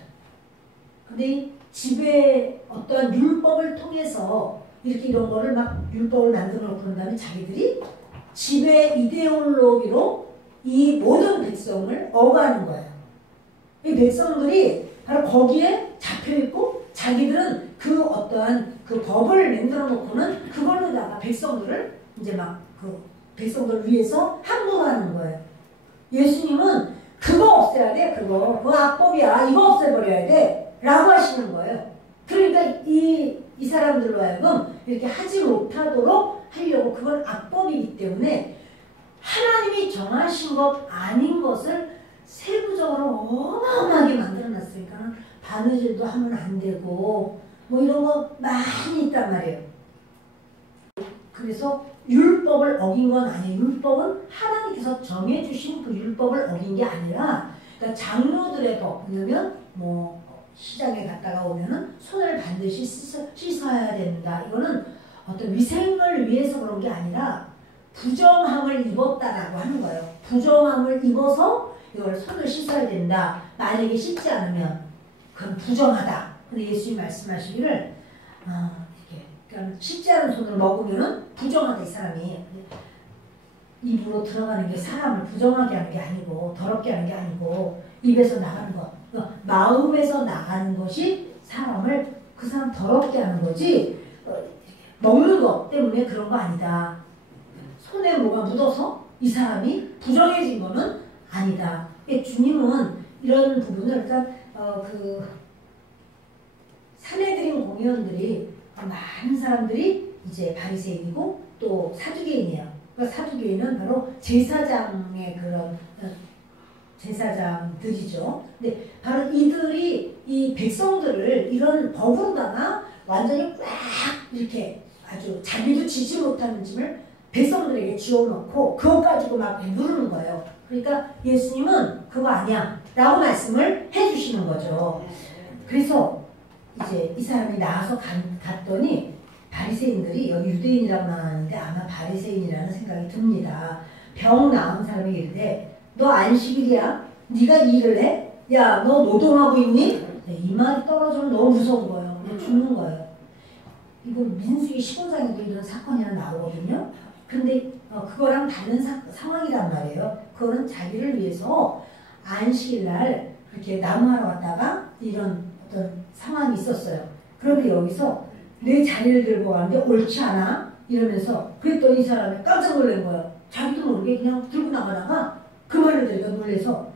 근데 지배 어떤 율법을 통해서 이렇게 이런 거를 막 율법을 만들어 놓고 그런 다음에 자기들이 지배 이데올로기로 이 모든 백성을 억하는 거예요. 이 백성들이 바로 거기에 잡혀있고 자기들은 그 어떠한 그 법을 만들어 놓고는 그걸로다가 백성들을 이제 막 백성들을 위해서 항복하는 거예요. 예수님은 그거 없애야 돼. 그거 악법이야. 이거 없애버려야 돼. 라고 하시는 거예요. 그러니까 이 사람들로 하여금 이렇게 하지 못하도록 하려고 그건 악법이기 때문에 하나님이 정하신 것 아닌 것을 세부적으로 어마어마하게 만들어놨으니까 바느질도 하면 안 되고 뭐 이런 거 많이 있단 말이에요. 그래서 율법을 어긴 건 아니에요. 율법은 하나님께서 정해주신 그 율법을 어긴 게 아니라 그러니까 장로들의 법. 왜냐면 뭐 시장에 갔다가 오면은 손을 반드시 씻어야 된다. 이거는 어떤 위생을 위해서 그런 게 아니라 부정함을 입었다라고 하는 거예요. 부정함을 입어서 이걸 손을 씻어야 된다. 만약에 씻지 않으면 그건 부정하다. 근데 예수님 말씀하시기를 이렇게 그러니까 씻지 않은 손으로 먹으면은 부정하다. 이 사람이 입으로 들어가는 게 사람을 부정하게 하는 게 아니고 더럽게 하는 게 아니고 입에서 나가는 것, 마음에서 나가는 것이 사람을 그 사람 더럽게 하는 거지 먹는 것 때문에 그런 거 아니다. 손에 뭐가 묻어서 이 사람이 부정해진 거는 아니다. 주님은 이런 부분을 일단 사내들인 공의원들이 많은 사람들이 이제 바리새인이고 또 사두개인이에요. 그러니까 사두개인은 바로 제사장의 그런 제사장들이죠. 근데 바로 이들이 이 백성들을 이런 법으로다가 완전히 꽉 이렇게 아주 자기도 지지 못하는 짐을 백성들에게 지어놓고 그것 가지고 막 누르는 거예요. 그러니까 예수님은 그거 아니야 라고 말씀을 해주시는 거죠. 그래서 이제 이 사람이 나와서 갔더니 바리새인들이 여기 유대인이라고 나왔는데 아마 바리새인이라는 생각이 듭니다. 병 나은 사람이 이르되 너 안식일이야? 네가 일을 해? 야, 너 노동하고 있니? 이 말이 떨어지면 너무 무서운 거예요. 그냥 죽는 거예요. 이거 민수기 15장에도 이런 사건이 하나 나오거든요. 근데 그거랑 다른 상황이란 말이에요. 그거는 자기를 위해서 안식일날 그렇게 나무하러 왔다가 이런 어떤 상황이 있었어요. 그런데 여기서 내 자리를 들고 가는데 옳지 않아? 이러면서 그랬더니 이 사람이 깜짝 놀란 거예요. 자기도 모르게 그냥 들고 나가다가 그 말을 들으니까 놀래서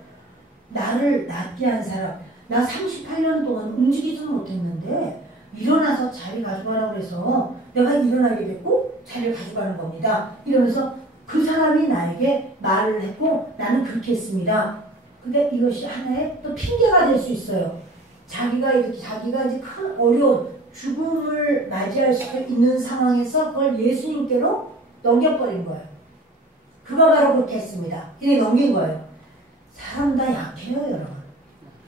나를 낫게 한 사람, 나 38년 동안 움직이지도 못했는데 일어나서 자리 가져가라고 해서 내가 일어나게 됐고 자리를 가져가는 겁니다. 이러면서 그 사람이 나에게 말을 했고 나는 그렇게 했습니다. 근데 이것이 하나의 또 핑계가 될 수 있어요. 자기가 이제 큰 어려운 죽음을 맞이할 수 있는 상황에서 그걸 예수님께로 넘겨버린 거예요. 그가 바로 그렇게 했습니다. 이렇게 넘긴 거예요. 사람 다 약해요, 여러분.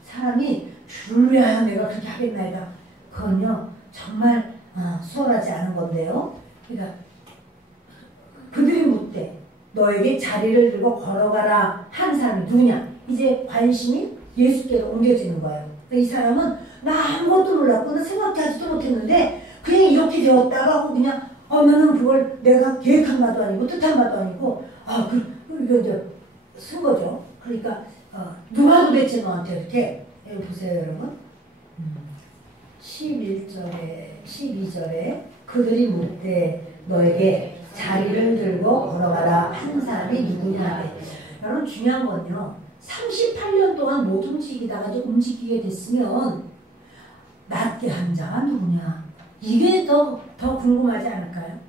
사람이 주를 위하여 내가 그렇게 하겠나이다. 그건요, 정말 수월하지 않은 건데요. 그러니까 그들이 묻되 너에게 자리를 들고 걸어가라 한 사람이 누구냐? 이제 관심이 예수께로 옮겨지는 거예요. 이 사람은 나 아무것도 몰랐고 나 생각하지도 못했는데 그냥 이렇게 되었다가 하고 그냥 나는 그걸 내가 계획한 바도 아니고 뜻한 바도 아니고 이거 이제 쓴 거죠. 그러니까 누가 도대체 너한테 이렇게 여기 보세요, 여러분. 11절에 12절에 그들이 묻되 너에게 자리를 들고 걸어가라 한 사람이 누구냐. 여러분 중요한 건요. 38년 동안 못 움직이다가 좀 움직이게 됐으면 낫게 한 자가 누구냐. 이게 더 궁금하지 않을까요?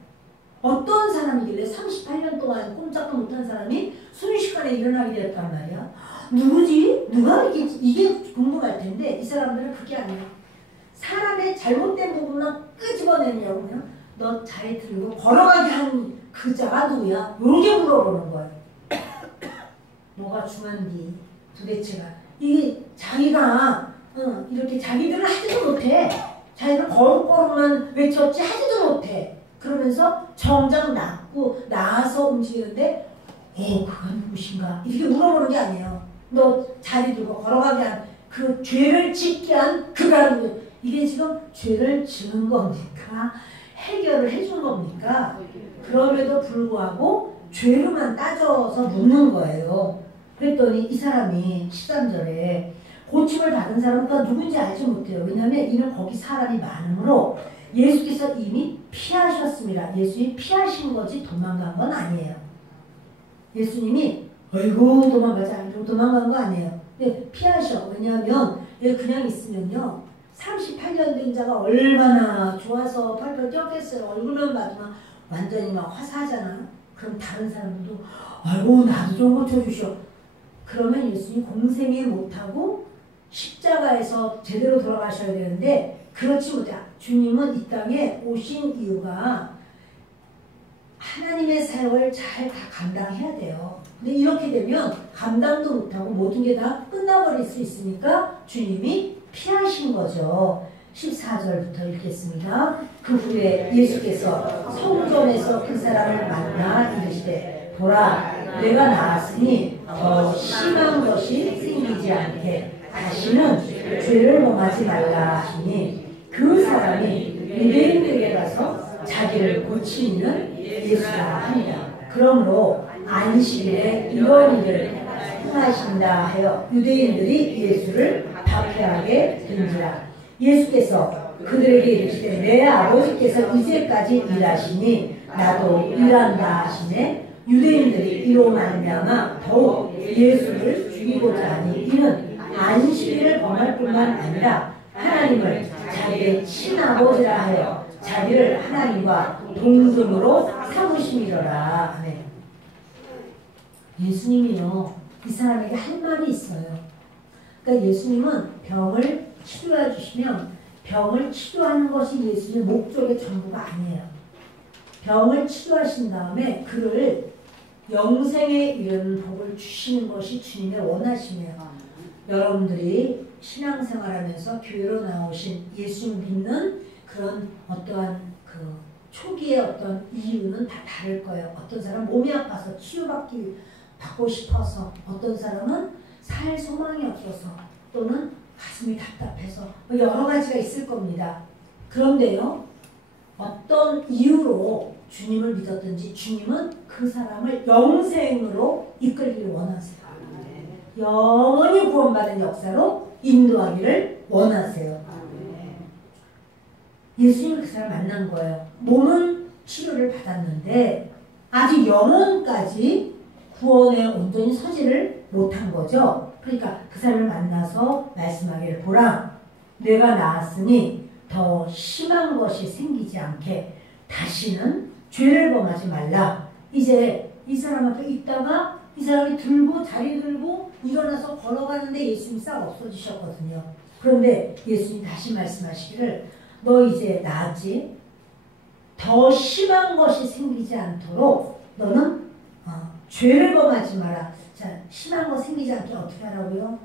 어떤 사람이길래 38년 동안 꼼짝도 못한 사람이 순식간에 일어나게 되었단 말이야. 누구지? 누가 이게 궁금할 텐데 이 사람들은 그게 아니야. 사람의 잘못된 부분만 끄집어내냐고 그냥 너 자리 들고 걸어가게 한 그 자가 누구야? 이렇게 물어보는 거예요. 뭐가 중요한지 도대체가 이게 자기가 이렇게 자기들은 하지도 못해. 자기가 거룩거룩만 외쳤지 하지도 못해. 그러면서 정작 나아서 움직이는데 그건 무엇인가 이렇게 물어보는 게 아니에요. 너 자리 들고 걸어가게 한 그 죄를 짓게 한 그가 누구. 이게 지금 죄를 지은 겁니까? 해결을 해준 겁니까? 그럼에도 불구하고 죄로만 따져서 묻는 거예요. 그랬더니 이 사람이 13절에 고침을 받은 사람은 누군지 알지 못해요. 왜냐하면 이는 거기 사람이 많으므로 예수께서 이미 피하셨습니다. 예수님이 피하신 거지 도망간 건 아니에요. 예수님이 아이고 도망가지 않고 도망간 거 아니에요. 근데 피하셔. 왜냐하면 그냥 있으면요. 38년 된 자가 얼마나 좋아서 펄펄 뛰었겠어요. 얼굴만 봐도 막 완전히 막 화사하잖아. 그럼 다른 사람들도 아이고 나도 좀 고쳐주셔. 그러면 예수님 공생애 못하고 십자가에서 제대로 돌아가셔야 되는데 그렇지 못해. 주님은 이 땅에 오신 이유가 하나님의 사역을 잘 다 감당해야 돼요. 근데 이렇게 되면 감당도 못하고 모든 게 다 끝나버릴 수 있으니까 주님이 피하신 거죠. 14절부터 읽겠습니다. 그 후에 예수께서 성전에서 그 사람을 만나 이르시되 보라 내가 나았으니 더 심한 것이 생기지 않게 다시는 죄를 범하지 말라 하시니 그 사람이 유대인에게 가서 자기를 고치는 예수라 합니다. 그러므로 안식일에 이런 일을 행하신다 하여 유대인들이 예수를 박해하게 된지라. 예수께서 그들에게 이르시되 내 아버지께서 이제까지 일하시니 나도 일한다 하시네. 유대인들이 이로 말미암아 더욱 예수를 죽이고자 하니 이는 안식일을 범할 뿐만 아니라 하나님을 자기의 친아버지라 하여 자기를 하나님과 동등으로 삼으심이로라. 아멘. 예수님이요 이 사람에게 할 말이 있어요. 그러니까 예수님은 병을 치료해 주시면 병을 치료하는 것이 예수님의 목적의 전부가 아니에요. 병을 치료하신 다음에 그를 영생에 이르는 복을 주시는 것이 주님의 원하심이에요. 여러분들이 신앙생활하면서 교회로 나오신 예수 믿는 그런 어떠한 그 초기의 어떤 이유는 다 다를 거예요. 어떤 사람은 몸이 아파서 치유받고 싶어서, 어떤 사람은 살 소망이 없어서, 또는 가슴이 답답해서 여러 가지가 있을 겁니다. 그런데요, 어떤 이유로 주님을 믿었든지 주님은 그 사람을 영생으로 이끌기를 원하세요. 영원히 구원받은 역사로 인도하기를 원하세요. 예수님이 그 사람을 만난 거예요. 몸은 치료를 받았는데 아직 영혼까지 구원에 온전히 서지를 못한 거죠. 그러니까 그 사람을 만나서 말씀하기를 보라. 내가 나았으니 더 심한 것이 생기지 않게 다시는 죄를 범하지 말라. 이제 이 사람 앞에 있다가 이 사람이 자리 들고 일어나서 걸어가는데 예수님이 싹 없어지셨거든요. 그런데 예수님이 다시 말씀하시기를 너 이제 나았지? 더 심한 것이 생기지 않도록 너는 죄를 범하지 마라. 자, 심한 거 생기지 않게 어떻게 하라고요?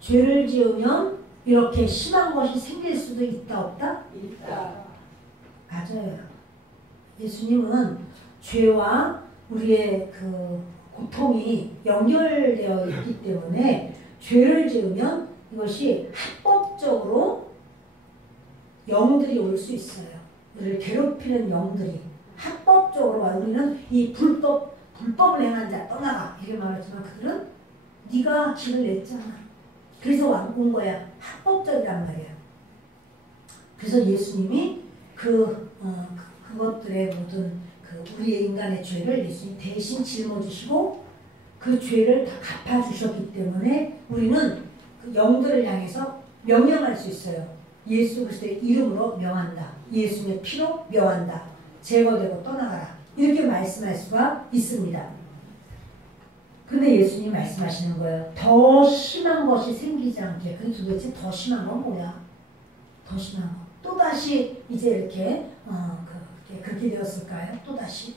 죄를 지으면 이렇게 심한 것이 생길 수도 있다 없다? 있다. 맞아요. 예수님은 죄와 우리의 그 고통이 연결되어 있기 때문에 죄를 지으면 이것이 합법적으로 영들이 올 수 있어요. 우리를 괴롭히는 영들이 합법적으로 와. 우리는 이 불법을 행한 자 떠나가 이렇게 말하지만 그들은 네가 길을 냈잖아. 그래서 온 거야. 합법적이란 말이야. 그래서 예수님이 그것들의 모든 우리의 인간의 죄를 예수님이 대신 짊어지시고 그 죄를 다 갚아주셨기 때문에 우리는 그 영들을 향해서 명령할 수 있어요. 예수 그리스도의 이름으로 명한다. 예수님의 피로 명한다. 제거되고 떠나가라. 이렇게 말씀할 수가 있습니다. 근데 예수님이 말씀하시는 거예요. 더 심한 것이 생기지 않게. 근데 도대체 더 심한 건 뭐야? 더 심한 거. 또다시 이제 이렇게 그렇게 되었을까요? 또다시.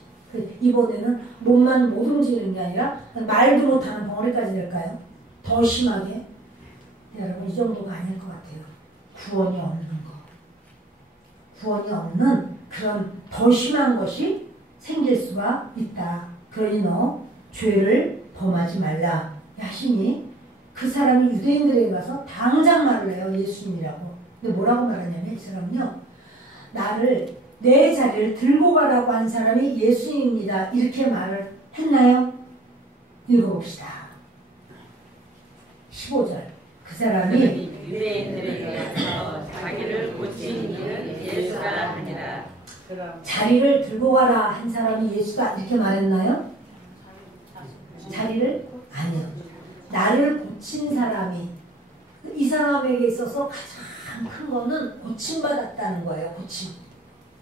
이번에는 몸만 못 움직이는 게 아니라 말도 못하는 벙어리까지 될까요? 더 심하게. 여러분 이 정도가 아닐 것 같아요. 구원이 없는 거. 구원이 없는 그런 더 심한 것이 생길 수가 있다. 그러니 너 죄를 범하지 말라 하시니 그 사람이 유대인들에게 가서 당장 말을 해요. 예수님이라고. 근데 뭐라고 말하냐면 이 사람은요. 내 자리를 들고 가라고 한 사람이 예수님입니다. 이렇게 말을 했나요? 읽어봅시다. 15절. 그 사람이 유대인들에게 가서 자기를 고친 이는 예수가 아니라 자리를 들고 가라 한 사람이 예수다 이렇게 말했나요? 자리를? 아니요. 나를 고친 사람이 이 사람에게 있어서 가장 큰 거는 고침받았다는 거예요. 고침.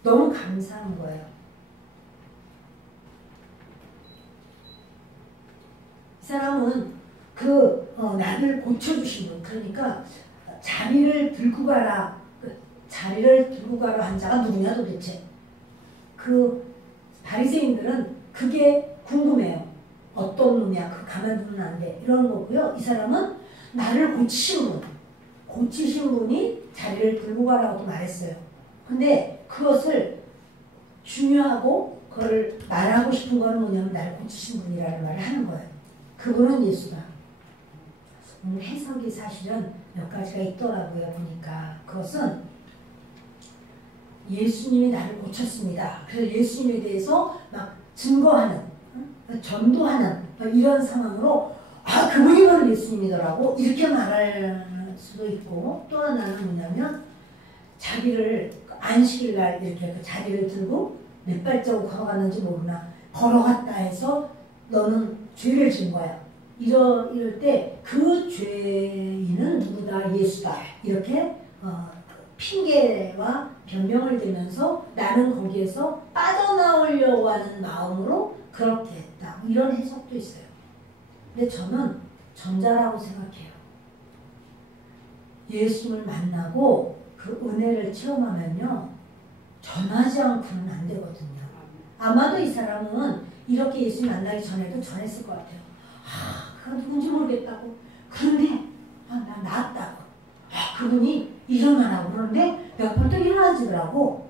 너무 감사한 거예요. 이 사람은 나를 고쳐주신 분, 그러니까 자리를 들고 가라 한 자가 누구냐 도대체. 그 바리새인들은 그게 궁금해요. 어떤 놈이야? 그 가만두면 안 돼. 이런 거고요. 이 사람은 나를 고치신 분이 자리를 들고 가라고 말했어요. 근데 그것을 중요하고 그걸 말하고 싶은 건 뭐냐면 나를 고치신 분이라는 말을 하는 거예요. 그분은 예수다. 해석이 사실은 몇 가지가 있더라고요. 보니까 그것은 예수님이 나를 고쳤습니다. 그래서 예수님에 대해서 막 증거하는, 전도하는 이런 상황으로 그분이 바로 예수님이더라고 이렇게 말할 수도 있고, 또 하나는 뭐냐면 자기를 안식일날 이렇게 자리를 들고 몇 발자국 걸어갔는지 모르나 걸어갔다 해서 너는 죄를 지은 거야. 이럴 때 그 죄인은 누구다? 예수다. 이렇게 핑계와 변명을 대면서 나는 거기에서 빠져나오려고 하는 마음으로 그렇게 했다. 이런 해석도 있어요. 근데 저는 전자라고 생각해요. 예수님을 만나고 그 은혜를 체험하면요. 전하지 않고는 안 되거든요. 아마도 이 사람은 이렇게 예수님 만나기 전에도 전했을 것 같아요. 그가 누군지 모르겠다고. 그런데 나 나았다고. 그분이 일어나라고. 그런데 몇 번 또 일어나지더라고.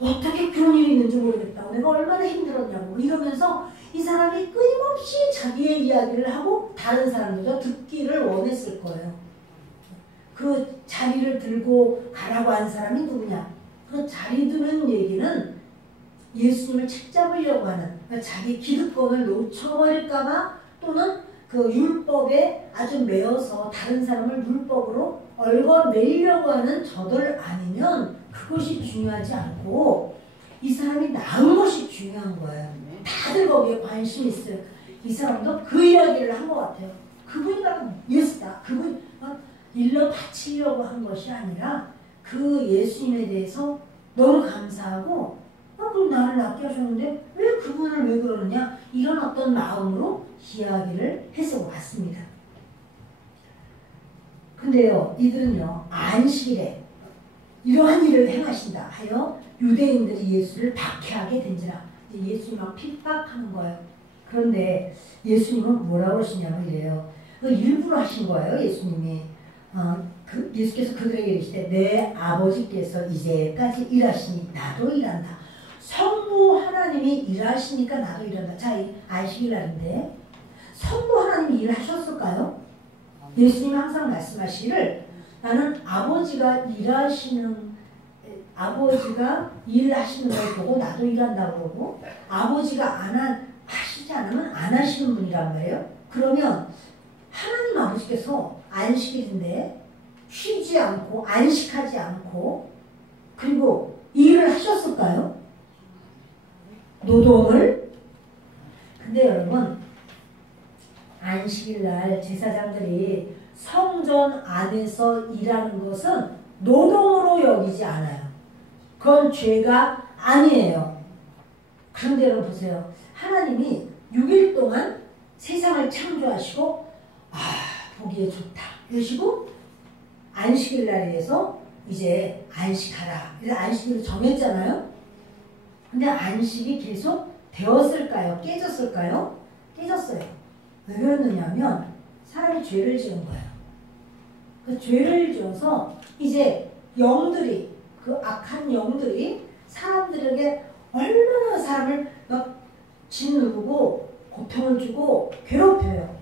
어떻게 그런 일이 있는지 모르겠다고. 내가 얼마나 힘들었냐고. 이러면서 이 사람이 끊임없이 자기의 이야기를 하고 다른 사람들도 듣기를 원했을 거예요. 그 자리를 들고 가라고 한 사람이 누구냐. 그 자리 드는 얘기는 예수님을 책잡으려고 하는, 그러니까 자기 기득권을 놓쳐버릴까봐, 또는 그 율법에 아주 매여서 다른 사람을 율법으로 얽어내려고 하는 저들 아니면 그것이 중요하지 않고 이 사람이 나은 것이 중요한 거예요. 다들 거기에 관심이 있어요. 이 사람도 그 이야기를 한 것 같아요. 그분이 바로 예수다. 그분이 일러 바치려고 한 것이 아니라 그 예수님에 대해서 너무 감사하고 그럼 나를 낫게 하셨는데 왜 그분을 왜 그러느냐 이런 어떤 마음으로 이야기를 해서 왔습니다. 근데요 이들은요 안식일에 이러한 일을 행하신다 하여 유대인들이 예수를 박해하게 된지라. 예수님 막 핍박하는 거예요. 그런데 예수님은 뭐라고 하시냐면 이래요. 일부러 하신 거예요. 예수님이. 예수께서 그들에게 이르시되 내 아버지께서 이제까지 일하시니 나도 일한다. 성부 하나님이 일하시니까 나도 일한다. 자, 안식일 날인데 성부 하나님이 일하셨을까요? 예수님이 항상 말씀하시기를 나는 아버지가 일하시는 걸 보고 나도 일한다고 그러고 아버지가 하시지 않으면 안 하시는 분이란 말이에요. 그러면 하나님 아버지께서 안식일인데 쉬지 않고 안식하지 않고 그리고 일을 하셨을까요? 노동을? 근데 여러분 안식일날 제사장들이 성전 안에서 일하는 것은 노동으로 여기지 않아요. 그건 죄가 아니에요. 그런데 여러분 보세요. 하나님이 6일 동안 세상을 창조하시고 보기에 좋다 이러시고 안식일 날에서 이제 안식하라. 그래서 안식일을 정했잖아요. 근데 안식이 계속 되었을까요? 깨졌을까요? 깨졌어요. 왜 그러느냐면 사람이 죄를 지은 거예요. 그 죄를 지어서 이제 영들이 그 악한 영들이 사람들에게 얼마나 사람을 막 짓누르고 고통을 주고 괴롭혀요.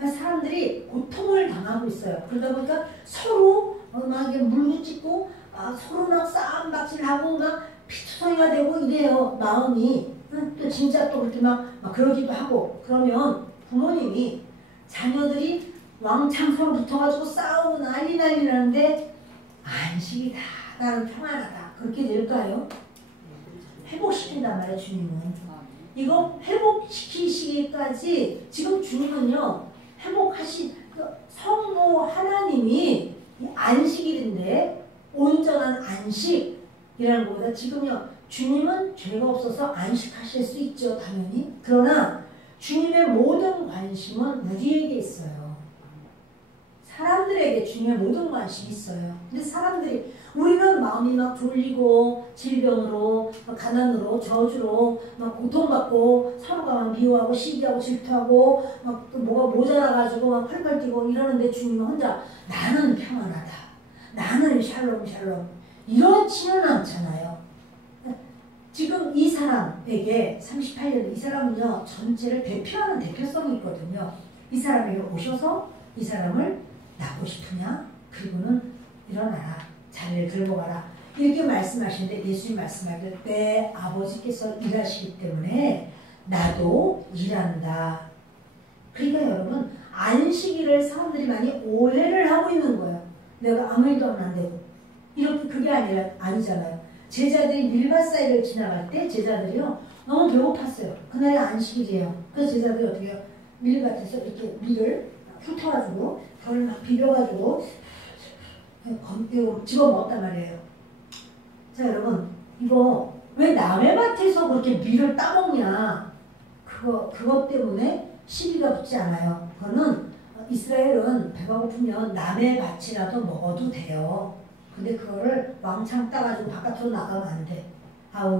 사람들이 고통을 당하고 있어요. 그러다 보니까 서로 막 물고 찢고 서로 막 싸움박질하고 막 피투성이가 되고 이래요. 마음이. 또 진짜 또 그렇게 막 그러기도 하고. 그러면 부모님이 자녀들이 왕창 서로 붙어가지고 싸우고 난리 나는데 안식이다. 나는 평안하다. 그렇게 될까요? 회복시킨단 말이에요. 주님은. 이거 회복시키시기까지 지금 주님은요. 그 성부 하나님이 안식일인데 온전한 안식이라는 것보다 지금요. 주님은 죄가 없어서 안식하실 수 있죠. 당연히. 그러나 주님의 모든 관심은 우리에게 있어요. 사람들에게 주님의 모든 관심이 있어요. 근데 우리는 마음이 막 졸리고 질병으로 가난으로 저주로 막 고통받고 서로가 막 미워하고 시기하고 질투하고 막 또 뭐가 모자라가지고 막 팔팔 뛰고 이러는데 주님은 혼자 나는 평안하다. 나는 샬롬 이렇지는 않잖아요. 지금 이 사람에게 38년 이 사람은요 전체를 대표하는 대표성이 있거든요. 이 사람에게 오셔서 이 사람을 낳고 싶으냐? 그리고는 일어나라. 자리를 들고 가라. 이렇게 말씀하시는데 예수님 말씀하기를 내 아버지께서 일하시기 때문에 나도 일한다. 그러니까 여러분 안식일을 사람들이 많이 오해를 하고 있는 거예요. 내가 아무 일도 하면 안 되고 이렇게 그게 아니잖아요. 제자들이 밀밭 사이를 지나갈 때 제자들이요 너무 배고팠어요. 그날이 안식일이에요. 그래서 제자들이 어떻게 해요? 밀밭에서 이렇게 밀을 훑어가지고 그걸 막 비벼가지고 집어먹었단 말이에요. 자 여러분 이거 왜 남의 밭에서 그렇게 밀을 따먹냐 그것 때문에 시비가 붙지 않아요. 그거는 이스라엘은 배가 고프면 남의 밭이라도 먹어도 돼요. 근데 그거를 왕창 따가지고 바깥으로 나가면 안 돼.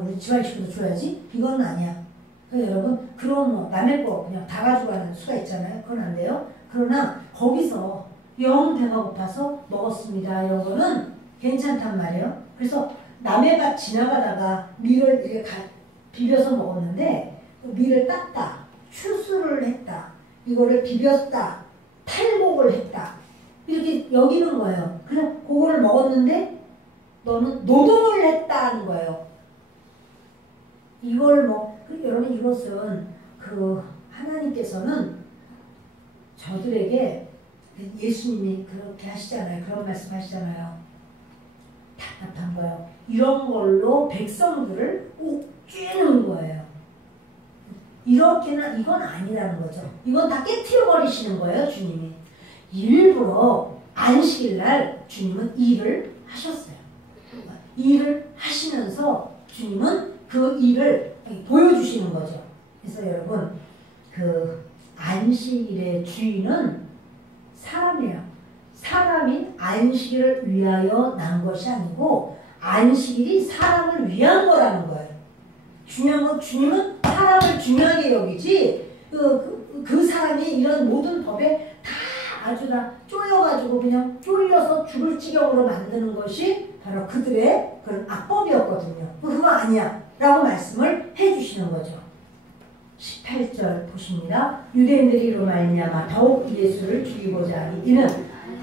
우리 집안 식구도 줘야지? 이건 아니야. 그러니까 여러분 그럼 남의 거 그냥 다 가져가는 수가 있잖아요. 그건 안 돼요. 그러나 거기서 영 배가 고파서 먹었습니다. 이런 거는 괜찮단 말이에요. 그래서 남의 밭 지나가다가 밀을 이렇게 비벼서 먹었는데 밀을 땄다. 추수를 했다. 이거를 비볐다. 탈곡을 했다. 이렇게 여기는 거예요. 그래서 그거를 먹었는데 너는 노동을 했다는 거예요. 이걸 여러분 이것은 하나님께서는 저들에게 예수님이 그렇게 하시잖아요. 그런 말씀 하시잖아요. 답답한 거예요. 이런 걸로 백성들을 옥죄는 거예요. 이렇게는 이건 아니라는 거죠. 이건 다 깨트려버리시는 거예요. 주님이. 일부러 안식일날 주님은 일을 하셨어요. 일을 하시면서 주님은 그 일을 보여주시는 거죠. 그래서 여러분 그 안식일의 주인은 사람이에요. 사람이 안식일을 위하여 난 것이 아니고 안식일이 사람을 위한 거라는 거예요. 중요한 건 주님은 사람을 중요하게 여기지 그 사람이 이런 모든 법에 다 아주 다 쪼여가지고 그냥 쫄려서 죽을 지경으로 만드는 것이 바로 그들의 그런 악법이었거든요. 그거 아니야 라고 말씀을 해주시는 거죠. 18절 보십니다. 유대인들이 이로 말미암아 더욱 예수를 죽이고자 하니 이는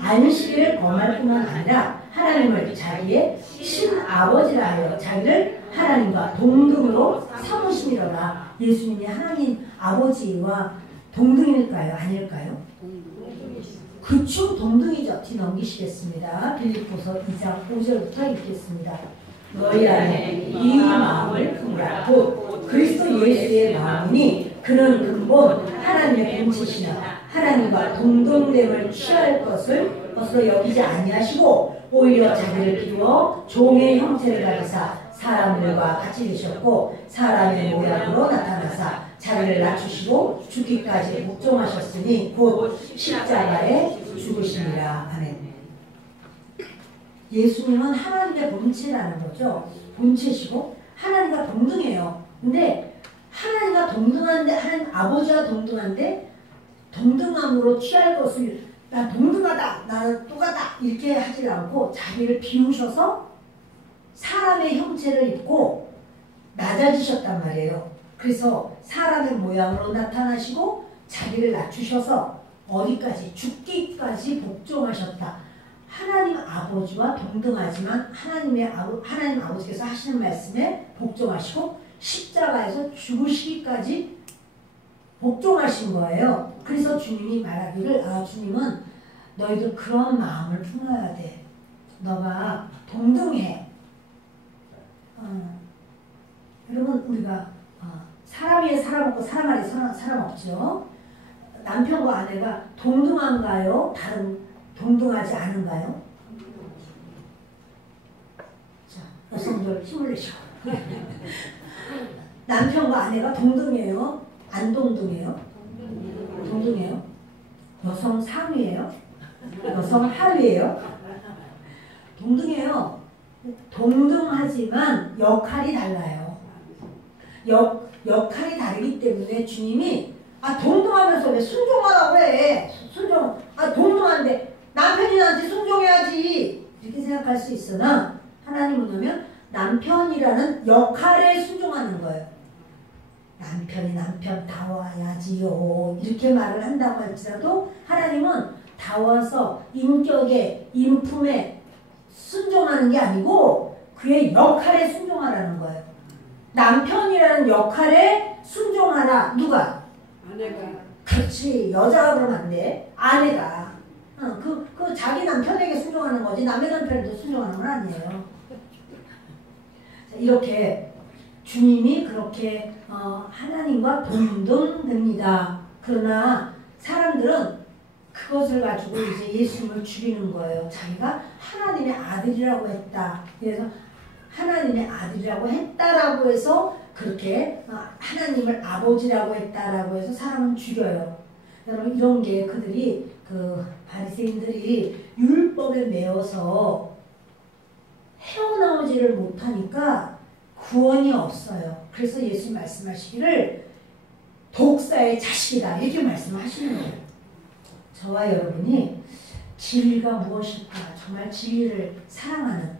안식일을 범할 뿐만 아니라 하나님을 자기의 친아버지라 하여 자기를 하나님과 동등으로 삼으심이로다. 예수님이 하나님 아버지와 동등일까요? 아닐까요? 그쵸, 동등이죠. 뒤넘기시겠습니다. 빌립보서 2장 5절부터 읽겠습니다. 너희 안에 이 마음을 품으라. 곧 그리스도 예수의 마음이니 그는 근본 하나님의 본체시나 하나님과 동등됨을 취할 것을 것으로 여기지 아니하시고 오히려 자기를 비워 종의 형체를 가지사 사람들과 같이 되셨고 사람의 모양으로 나타나사 자기를 낮추시고 죽기까지 복종하셨으니 곧 십자가에 죽으시니라. 아멘. 예수님은 하나님의 본체라는 거죠. 본체시고 하나님과 동등해요. 근데 하나님과 동등한데 하나님 아버지와 동등한데 동등함으로 취할 것을 나 동등하다 나는 똑같다 이렇게 하지 않고 자기를 비우셔서 사람의 형체를 입고 낮아지셨단 말이에요. 그래서 사람의 모양으로 나타나시고 자기를 낮추셔서 어디까지 죽기까지 복종하셨다. 하나님 아버지와 동등하지만 하나님 아버지께서 하시는 말씀에 복종하시고 십자가에서 죽으시기까지 복종하신 거예요. 그래서 주님이 말하기를 주님은 너희들 그런 마음을 품어야 돼. 너가 동등해. 여러분 우리가 사람 위에 사람 없고 사람 아래 사람 없죠. 남편과 아내가 동등한가요? 다른 동등하지 않은가요? 자, 여성들 힘을 내시고 남편과 아내가 동등해요? 안 동등해요? 동등해요? 여성 상위예요? 여성 하위예요? 동등해요. 동등하지만 역할이 달라요. 역할이 다르기 때문에 주님이 동등하면서 왜 순종하라고 그래? 동등한데 남편이 나한테 순종해야지 이렇게 생각할 수 있으나 하나님은 뭐냐면 남편이라는 역할에 순종하는 거예요. 남편이 남편다워야지요 이렇게 말을 한다고 할지라도 하나님은 다워서 인격에 인품에 순종하는 게 아니고 그의 역할에 순종하라는 거예요. 남편이라는 역할에 순종하라. 누가? 아내가. 그렇지. 여자가 그러면 안 돼. 아내가. 그 자기 남편에게 순종하는 거지 남의 남편에도 순종하는 건 아니에요. 이렇게 주님이 그렇게 하나님과 동등됩니다. 그러나 사람들은 그것을 가지고 이제 예수님을 죽이는 거예요. 자기가 하나님의 아들이라고 했다. 그래서 하나님의 아들이라고 했다라고 해서 그렇게 하나님을 아버지라고 했다라고 해서 사람은 죽여요. 여러분 이런 게 그들이 그 바리새인들이 율법에 매여서 헤어나오지를 못하니까 구원이 없어요. 그래서 예수님 말씀하시기를 독사의 자식이다 이렇게 말씀하시는 거예요. 저와 여러분이 진리가 무엇일까 정말 진리를 사랑하는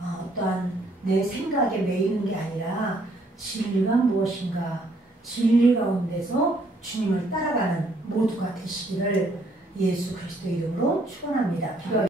어떠한 내 생각에 매이는 게 아니라 진리가 무엇인가 진리 가운데서 주님을 따라가는 모두가 되시기를 예수 그리스도 이름으로 축원합니다.